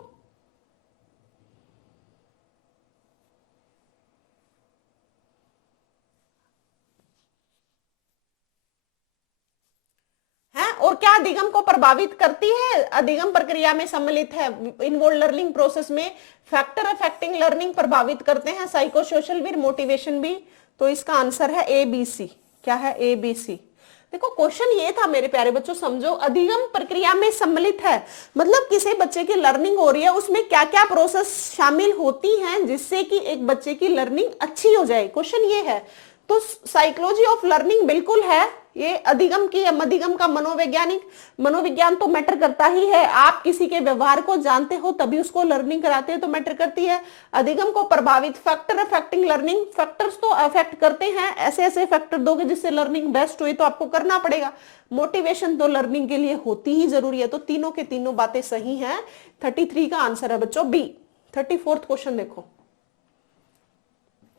है और क्या अधिगम को प्रभावित करती है, अधिगम प्रक्रिया में सम्मिलित है, इन्वॉल्व लर्निंग प्रोसेस में फैक्टर अफेक्टिंग लर्निंग प्रभावित करते हैं, साइको सोशल भी, मोटिवेशन भी। तो इसका आंसर है ABC। क्या है, ABC। देखो क्वेश्चन ये था मेरे प्यारे बच्चों, समझो अधिगम प्रक्रिया में सम्मिलित है मतलब किसी बच्चे की लर्निंग हो रही है, उसमें क्या क्या प्रोसेस शामिल होती हैं जिससे कि एक बच्चे की लर्निंग अच्छी हो जाए, क्वेश्चन ये है। तो साइकोलॉजी ऑफ लर्निंग बिल्कुल है, ये अधिगम की या मधिगम का मनोविज्ञान तो मैटर करता ही है। आप किसी के व्यवहार को जानते हो तभी उसको लर्निंग कराते हैं, तो मैटर करती है। अधिगम को प्रभावित फैक्टर अफेक्टिंग लर्निंग, फैक्टर्स तो अफेक्ट करते हैं, ऐसे ऐसे फैक्टर दोगे जिससे लर्निंग बेस्ट हुई तो आपको करना पड़ेगा। मोटिवेशन तो लर्निंग के लिए होती ही जरूरी है। तो तीनों के तीनों बातें सही हैं। 33 का आंसर है बच्चों बी। 34th क्वेश्चन देखो,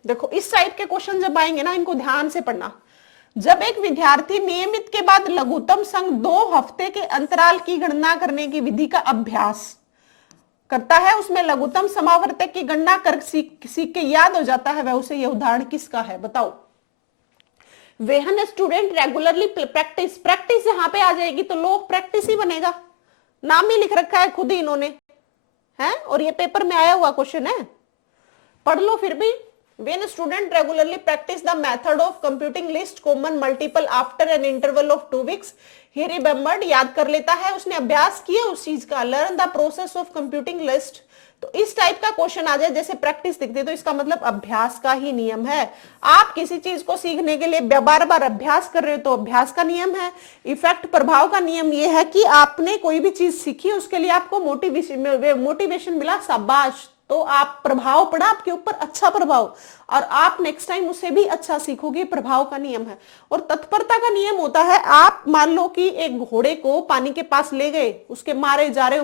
देखो इस टाइप के क्वेश्चन जब आएंगे ना, इनको ध्यान से पढ़ना। जब एक विद्यार्थी नियमित के बाद लघुत्तम संग 2 हफ्ते के अंतराल की गणना करने की विधि का अभ्यास करता है, उसमें लघुत्तम समावर्तक की गणना कर सीख के याद हो जाता है, वह उसे यह उदाहरण किसका है, बताओ। वेहन स्टूडेंट रेगुलरली प्रैक्टिस जहां पे आ जाएगी तो लोग प्रैक्टिस ही बनेगा, नाम ही लिख रखा है खुद ही इन्होंने, है और ये पेपर में आया हुआ क्वेश्चन है, पढ़ लो फिर भी। When student regularly practice the method of computing list common multiple after an interval of 2 weeks, he remembered, याद कर लेता है, उसने अभ्यास किया उस चीज का, learn the process of computing list। तो इस टाइप का क्वेश्चन आ जाए जैसे प्रैक्टिस दिखती है तो इसका मतलब अभ्यास का ही नियम है। आप किसी चीज को सीखने के लिए बार बार अभ्यास कर रहे हो तो अभ्यास का नियम है। इफेक्ट प्रभाव का नियम यह है कि आपने कोई भी चीज सीखी उसके लिए आपको मोटिवेशन मिला, शाबाश, तो आप प्रभाव पड़ा आपके ऊपर, अच्छा प्रभाव, और आप नेक्स्ट टाइम उससे भी अच्छा सीखोगे, प्रभाव का नियम है। और तत्परता का नियम होता है, आप मान लो कि एक घोड़े को पानी के पास ले गए, उसके मारे जा रहे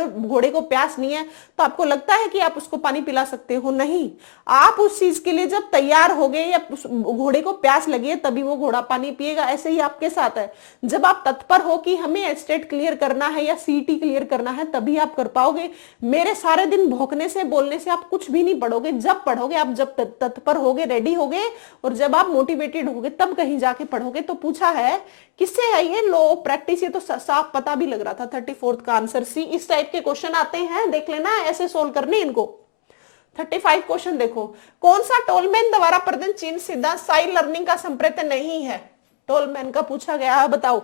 हो, घोड़े को प्यास नहीं है, तो आपको लगता है कि आप उसको पानी पिला सकते हो? नहीं। आप उस चीज के लिए जब तैयार हो गए या घोड़े को प्यास लगी है तभी वो घोड़ा पानी पिएगा। ऐसे ही आपके साथ है, जब आप तत्पर हो कि हमें एस्टेट क्लियर करना है या सीटी क्लियर करना है तभी आप कर पाओगे। मेरे सारे दिन भौंकने से बोलने से आप कुछ भी नहीं पढ़ोगे। जब पढ़ोगे आप, जब तत्पर होगे, रेडी होगे, और जब आप मोटिवेटेड होगे तब कहीं जाके पढ़ोगे। तो पूछा है किससे है ये लो प्रैक्टिस, ये तो साफ पता भी लग रहा था। 34th का आंसर सी। इस टाइप के क्वेश्चन आते हैं, देख लेना, ऐसे सोल्व करने इनको। 35 क्वेश्चन देखो, कौन सा टोलमैन द्वारा प्रदत्त चिन्ह सिद्धांत साइड लर्निंग का संप्रत्य नहीं है? टोलमैन का पूछा गया है, बताओ।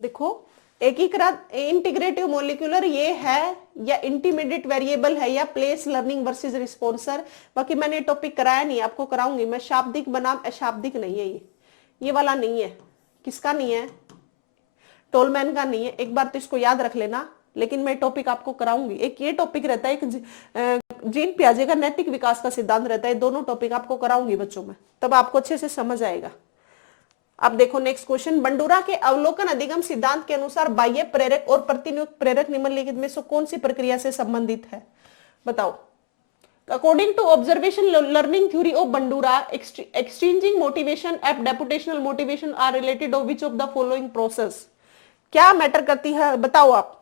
देखो, एकीकृत इंटीग्रेटिव मोलिकुलर ये है या इंटीमीडिएट वेरिएबल है या प्लेस लर्निंग वर्सेस रिस्पॉन्सर। बाकी मैंने टॉपिक कराया नहीं, आपको कराऊंगी मैं। शाब्दिक बनाम अशाब्दिक नहीं है ये वाला नहीं है। किसका नहीं है? टोलमैन का नहीं है। एक बार तो इसको याद रख लेना, लेकिन मैं टॉपिक आपको कराऊंगी। एक ये टॉपिक रहता है, एक जीन पियाजे का नैतिक विकास का सिद्धांत रहता है। दोनों टॉपिक आपको कराऊंगी बच्चों में, तब आपको अच्छे से समझ आएगा। अब देखो नेक्स्ट क्वेश्चन, बंडूरा के अवलोकन अधिगम सिद्धांत के अनुसार बाह्य प्रेरक और प्रतिनियुक्त प्रेरक निम्नलिखित में से कौन सी प्रक्रिया से संबंधित है? बताओ। According to observation learning theory of Bandura, exchanging motivation and deputational motivation are related of which of the following process? क्या मैटर करती है बताओ आप।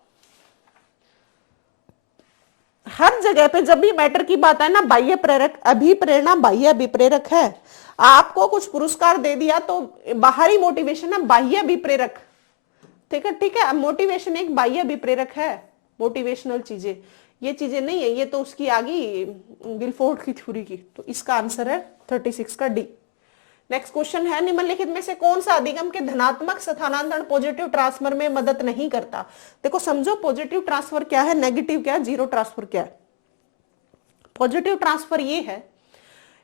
हर जगह पे जब भी मैटर की बात है ना, बाह्य प्रेरक, अभिप्रेरणा बाह्य अभिप्रेरक है। आपको कुछ पुरस्कार दे दिया तो बाहरी मोटिवेशन है, बाह्य अभिप्रेरक। ठीक है, मोटिवेशन एक बाह्य अभिप्रेरक है। मोटिवेशनल चीजें, ये चीजें नहीं है, ये तो उसकी आ गई गिलफोर्ड की थ्योरी की। तो इसका आंसर है 36 का डी। नेक्स्ट क्वेश्चन है, निम्नलिखित में से कौन सा अधिगम के धनात्मक स्थानांतरण पॉजिटिव ट्रांसफर में मदद नहीं करता? देखो समझो, पॉजिटिव ट्रांसफर क्या है, नेगेटिव क्या है, जीरो ट्रांसफर क्या है। पॉजिटिव ट्रांसफर ये है,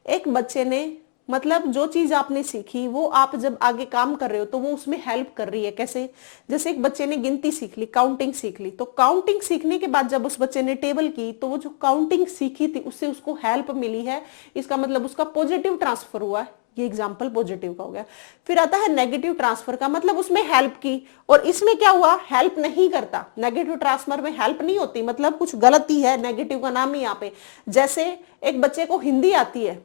एक बच्चे ने, मतलब जो चीज आपने सीखी वो आप जब आगे काम कर रहे हो तो वो उसमें हेल्प कर रही है। कैसे? जैसे एक बच्चे ने गिनती सीख ली, काउंटिंग सीख ली, तो काउंटिंग सीखने के बाद जब उस बच्चे ने टेबल की तो वो जो काउंटिंग सीखी थी उससे उसको हेल्प मिली है। इसका मतलब उसका पॉजिटिव ट्रांसफर हुआ है। ये एग्जाम्पल पॉजिटिव का हो गया। फिर आता है नेगेटिव ट्रांसफर का, मतलब उसमें हेल्प की, और इसमें क्या हुआ, हेल्प नहीं करता। नेगेटिव ट्रांसफर में हेल्प नहीं होती, मतलब कुछ गलती है, नेगेटिव का नाम ही यहाँ पे। जैसे एक बच्चे को हिंदी आती है,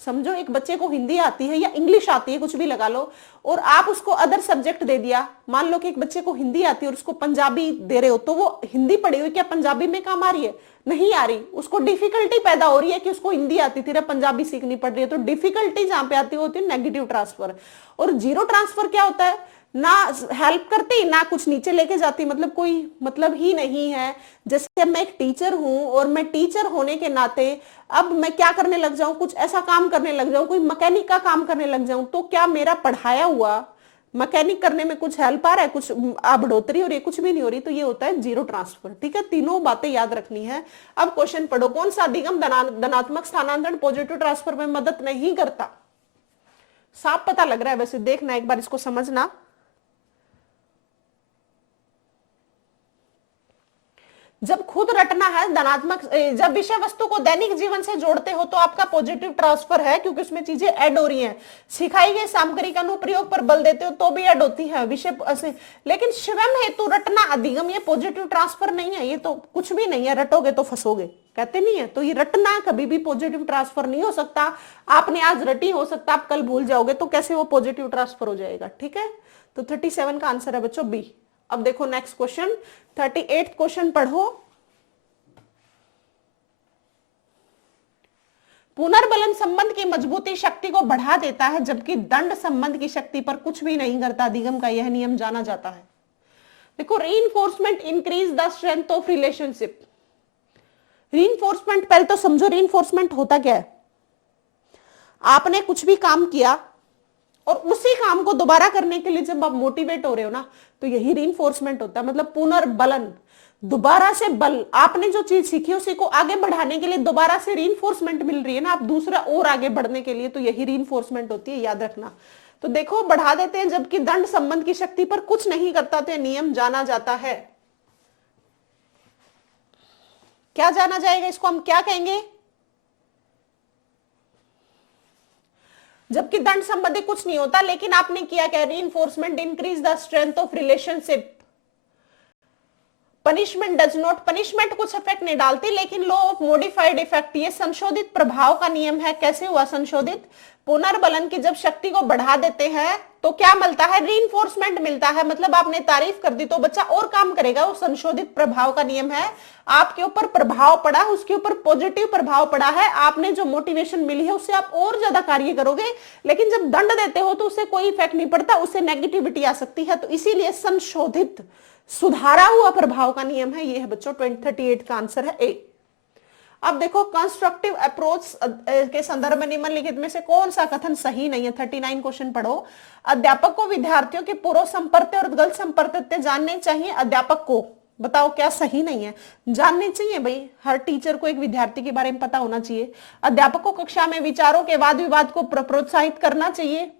समझो एक बच्चे को हिंदी आती है या इंग्लिश आती है, कुछ भी लगा लो, और आप उसको अदर सब्जेक्ट दे दिया। मान लो कि एक बच्चे को हिंदी आती है और उसको पंजाबी दे रहे हो, तो वो हिंदी पढ़ी हुई क्या पंजाबी में काम आ रही है? नहीं आ रही। उसको डिफिकल्टी पैदा हो रही है कि उसको हिंदी आती थी, पंजाबी सीखनी पड़ रही है। तो डिफिकल्टी जहां पे आती होती है नेगेटिव ट्रांसफर। और जीरो ट्रांसफर क्या होता है? ना हेल्प करती ना कुछ नीचे लेके जाती, मतलब कोई मतलब ही नहीं है। जैसे मैं एक टीचर हूं और मैं टीचर होने के नाते अब मैं क्या करने लग जाऊं, कुछ ऐसा काम करने लग जाऊं, कोई मैकेनिक का काम करने लग जाऊं, तो क्या मेरा पढ़ाया हुआ मैकेनिक करने में कुछ हेल्प आ रहा है? कुछ बढ़ोतरी हो रही है? कुछ भी नहीं हो रही। तो ये होता है जीरो ट्रांसफर। ठीक है, तीनों बातें याद रखनी है। अब क्वेश्चन पढ़ो, कौन सा अधिगम धनात्मक स्थानांतरण पॉजिटिव ट्रांसफर में मदद नहीं करता? साफ पता लग रहा है वैसे, देखना एक बार इसको समझना। जब खुद रटना है धनात्मक, जब विषय वस्तु को दैनिक जीवन से जोड़ते हो तो आपका पॉजिटिव ट्रांसफर है, क्योंकि उसमें चीजें ऐड हो रही हैं। सिखाई गई सामग्री का अनुप्रयोग पर बल देते हो तो भी ऐड होती है विषय। लेकिन स्वयं हेतु रटना अधिगम, ये पॉजिटिव ट्रांसफर नहीं है, ये तो कुछ भी नहीं है। रटोगे तो फंसोगे, कहते नहीं है। तो ये रटना कभी भी पॉजिटिव ट्रांसफर नहीं हो सकता। आपने आज रटी, हो सकता आप कल भूल जाओगे, तो कैसे वो पॉजिटिव ट्रांसफर हो जाएगा? ठीक है, तो 37 का आंसर है बच्चों बी। अब देखो नेक्स्ट क्वेश्चन, 38 क्वेश्चन पढ़ो। पुनर्बलन संबंध की मजबूती शक्ति को बढ़ा देता है, जबकि दंड संबंध की शक्ति पर कुछ भी नहीं करता। अधिगम का यह नियम जाना जाता है। देखो, reinforcement increase the strength of relationship. Reinforcement, पहले तो समझो रीइंफोर्समेंट होता क्या है। आपने कुछ भी काम किया और उसी काम को दोबारा करने के लिए जब आप मोटिवेट हो रहे हो ना, तो यही रीइंफोर्समेंट होता है। मतलब पुनर्बलन, दोबारा से बल, आपने जो चीज सीखी उसी को आगे बढ़ाने के लिए दोबारा से रीइंफोर्समेंट मिल रही है ना, आप दूसरा और आगे बढ़ने के लिए, तो यही रीइंफोर्समेंट होती है, याद रखना। तो देखो, बढ़ा देते हैं जबकि दंड संबंध की शक्ति पर कुछ नहीं करता, तो नियम जाना जाता है। क्या जाना जाएगा, इसको हम क्या कहेंगे? जबकि दंड संबंधी कुछ नहीं होता, लेकिन आपने किया क्या? Reinforcement increase the strength of relationship. Punishment does not, punishment कुछ इफेक्ट नहीं डालती, लेकिन लॉ ऑफ मॉडिफाइड इफेक्ट, ये संशोधित प्रभाव का नियम है। कैसे हुआ संशोधित? पुनर्बलन की जब शक्ति को बढ़ा देते हैं तो क्या मिलता है? रीइंफोर्समेंट मिलता है। मतलब आपने तारीफ कर दी तो बच्चा और काम करेगा, वो संशोधित प्रभाव का नियम है। आपके ऊपर प्रभाव पड़ा, उसके ऊपर पॉजिटिव प्रभाव पड़ा है, आपने जो मोटिवेशन मिली है उससे आप और ज्यादा कार्य करोगे। लेकिन जब दंड देते हो तो उससे कोई इफेक्ट नहीं पड़ता, उससे नेगेटिविटी आ सकती है। तो इसीलिए संशोधित, सुधारा हुआ प्रभाव का नियम है। ये है बच्चों 2038 का आंसर है ए। अब देखो, कंस्ट्रक्टिव अप्रोच के संदर्भ में निम्नलिखित में से कौन सा कथन सही नहीं है? 39 क्वेश्चन पढ़ो। अध्यापक को विद्यार्थियों के पूर्व संपर्क और गलत संपर्क जानने चाहिए। अध्यापक को बताओ क्या सही नहीं है? जानने चाहिए भाई, हर टीचर को एक विद्यार्थी के बारे में पता होना चाहिए। अध्यापक को कक्षा में विचारों के वाद विवाद को प्रोत्साहित करना चाहिए।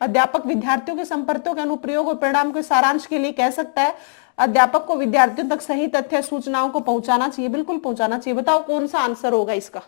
अध्यापक विद्यार्थियों के संपर्कों के अनुप्रयोग और परिणाम के सारांश के लिए कह सकता है। अध्यापक को विद्यार्थियों तक सही तथ्य सूचनाओं को पहुंचाना चाहिए, बिल्कुल पहुंचाना चाहिए। बताओ कौन सा आंसर होगा इसका?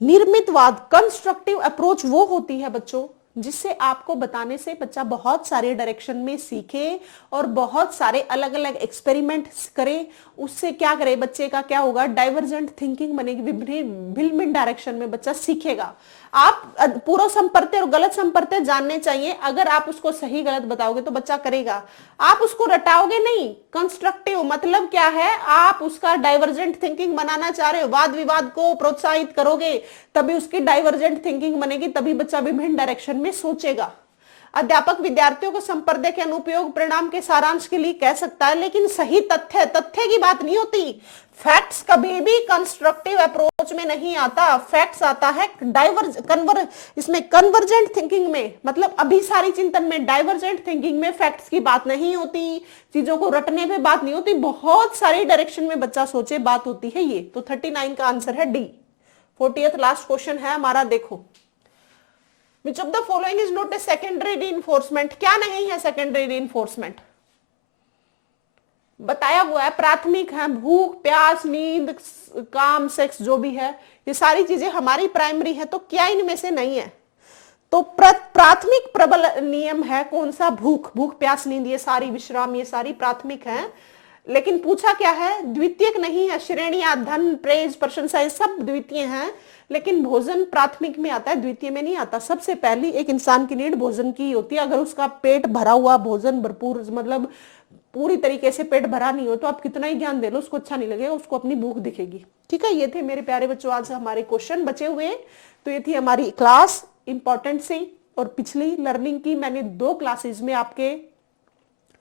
निर्मितवाद, कंस्ट्रक्टिव अप्रोच वो होती है बच्चों जिससे आपको बताने से बच्चा बहुत सारे डायरेक्शन में सीखे और बहुत सारे अलग अलग एक्सपेरिमेंट करे। उससे क्या करे, बच्चे का क्या होगा? डाइवर्जेंट थिंकिंग बनेगी, भिन्न डायरेक्शन में बच्चा सीखेगा। आप पूर्व संपर्क और गलत संपर्क जानने चाहिए। अगर आप उसको सही गलत बताओगे तो बच्चा करेगा, आप उसको रटाओगे नहीं। कंस्ट्रक्टिव मतलब क्या है? आप उसका डाइवर्जेंट थिंकिंग बनाना चाह रहे हो, वाद विवाद को प्रोत्साहित करोगे, तभी उसकी डाइवर्जेंट थिंकिंग बनेगी, तभी बच्चा विभिन्न डायरेक्शन में सोचेगा। अध्यापक विद्यार्थियों को संपर्क के अनुपयोग परिणाम के सारांश के लिए कह सकता है, लेकिन सही तथ्य, तथ्य की बात नहीं होती। फैक्ट्स कभी भी कंस्ट्रक्टिव अप्रोच में नहीं आता, फैक्ट्स आता है इसमें कन्वर्जेंट थिंकिंग में, मतलब अभिसारी चिंतन में। डाइवर्जेंट थिंकिंग में फैक्ट्स की बात नहीं होती, चीजों को रटने पे बात नहीं होती, बहुत सारी डायरेक्शन में बच्चा सोचे बात होती है ये। तो 39 का आंसर है डी। 40th लास्ट क्वेश्चन है हमारा, देखो। Which of the following is not a secondary reinforcement? क्या नहीं है secondary reinforcement? बताया हुआ है प्राथमिक है, भूख, प्यास, नींद, काम, सेक्स, जो भी है, ये सारी चीजें हमारी प्राइमरी है। तो क्या इनमें से नहीं है? तो प्राथमिक प्रबल नियम है कौन सा? भूख, भूख, प्यास, नींद, ये सारी, विश्राम, ये सारी प्राथमिक है। लेकिन पूछा क्या है? द्वितीयक नहीं है। श्रेणियां, धन, प्रेज, प्रशंसा, ये सब द्वितीय हैं, लेकिन भोजन प्राथमिक में आता है, द्वितीय में नहीं आता। सबसे पहली एक इंसान की नीड भोजन की होती है। अगर उसका पेट भरा हुआ, भोजन भरपूर, मतलब पूरी तरीके से पेट भरा नहीं हो, तो आप कितना ही ज्ञान दे लो उसको अच्छा नहीं लगेगा, उसको अपनी भूख दिखेगी। ठीक है, ये थे मेरे प्यारे बच्चों आज हमारे क्वेश्चन बचे हुए। तो ये थी हमारी क्लास इंपॉर्टेंट सी। और पिछली लर्निंग की मैंने 2 क्लासेज में आपके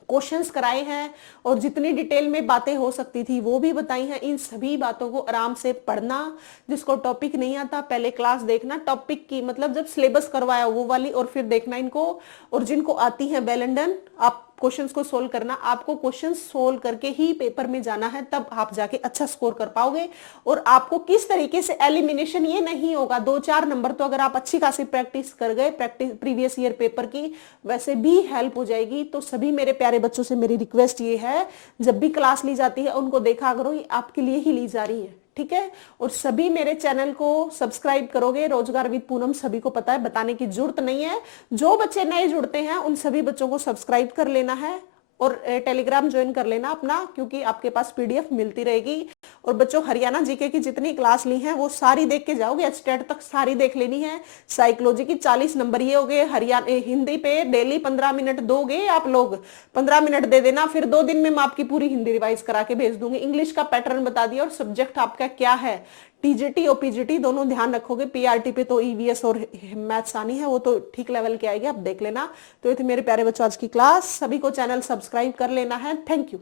क्वेश्चंस कराए हैं और जितनी डिटेल में बातें हो सकती थी वो भी बताई हैं। इन सभी बातों को आराम से पढ़ना। जिसको टॉपिक नहीं आता पहले क्लास देखना, टॉपिक की मतलब जब सिलेबस करवाया वो वाली, और फिर देखना इनको। और जिनको आती है वेल एंड डन, आप क्वेश्चंस को सोल्व करना। आपको क्वेश्चन सोल्व करके ही पेपर में जाना है, तब आप जाके अच्छा स्कोर कर पाओगे। और आपको किस तरीके से एलिमिनेशन, ये नहीं होगा 2-4 नंबर, तो अगर आप अच्छी खासी प्रैक्टिस कर गए प्रीवियस ईयर पेपर की, वैसे भी हेल्प हो जाएगी। तो सभी मेरे प्यारे बच्चों से मेरी रिक्वेस्ट ये है, जब भी क्लास ली जाती है उनको देखा करो, ये आपके लिए ही ली जा रही है। ठीक है, और सभी मेरे चैनल को सब्सक्राइब करोगे। रोजगार विद पूनम सभी को पता है, बताने की जरूरत नहीं है। जो बच्चे नए जुड़ते हैं उन सभी बच्चों को सब्सक्राइब कर लेना है और टेलीग्राम ज्वाइन कर लेना अपना, क्योंकि आपके पास पीडीएफ मिलती रहेगी। और बच्चों हरियाणा जीके की जितनी क्लास ली है वो सारी देख के जाओगे, एचटेट तक सारी देख लेनी है। साइकोलॉजी की 40 नंबर ये हो गए। हरियाणा हिंदी पे डेली 15 मिनट दोगे आप लोग, 15 मिनट दे देना, फिर 2 दिन में मैं आपकी पूरी हिंदी रिवाइज करा के भेज दूंगी। इंग्लिश का पैटर्न बता दिया और सब्जेक्ट आपका क्या है, टीजीटी और पीजीटी दोनों ध्यान रखोगे। पीआरटी पे तो ईवीएस और मैथ्स आनी है, वो तो ठीक लेवल के आएगी, आप देख लेना। तो ये थे मेरे प्यारे बच्चों आज की क्लास, सभी को चैनल सब्सक्राइब कर लेना है। Thank you.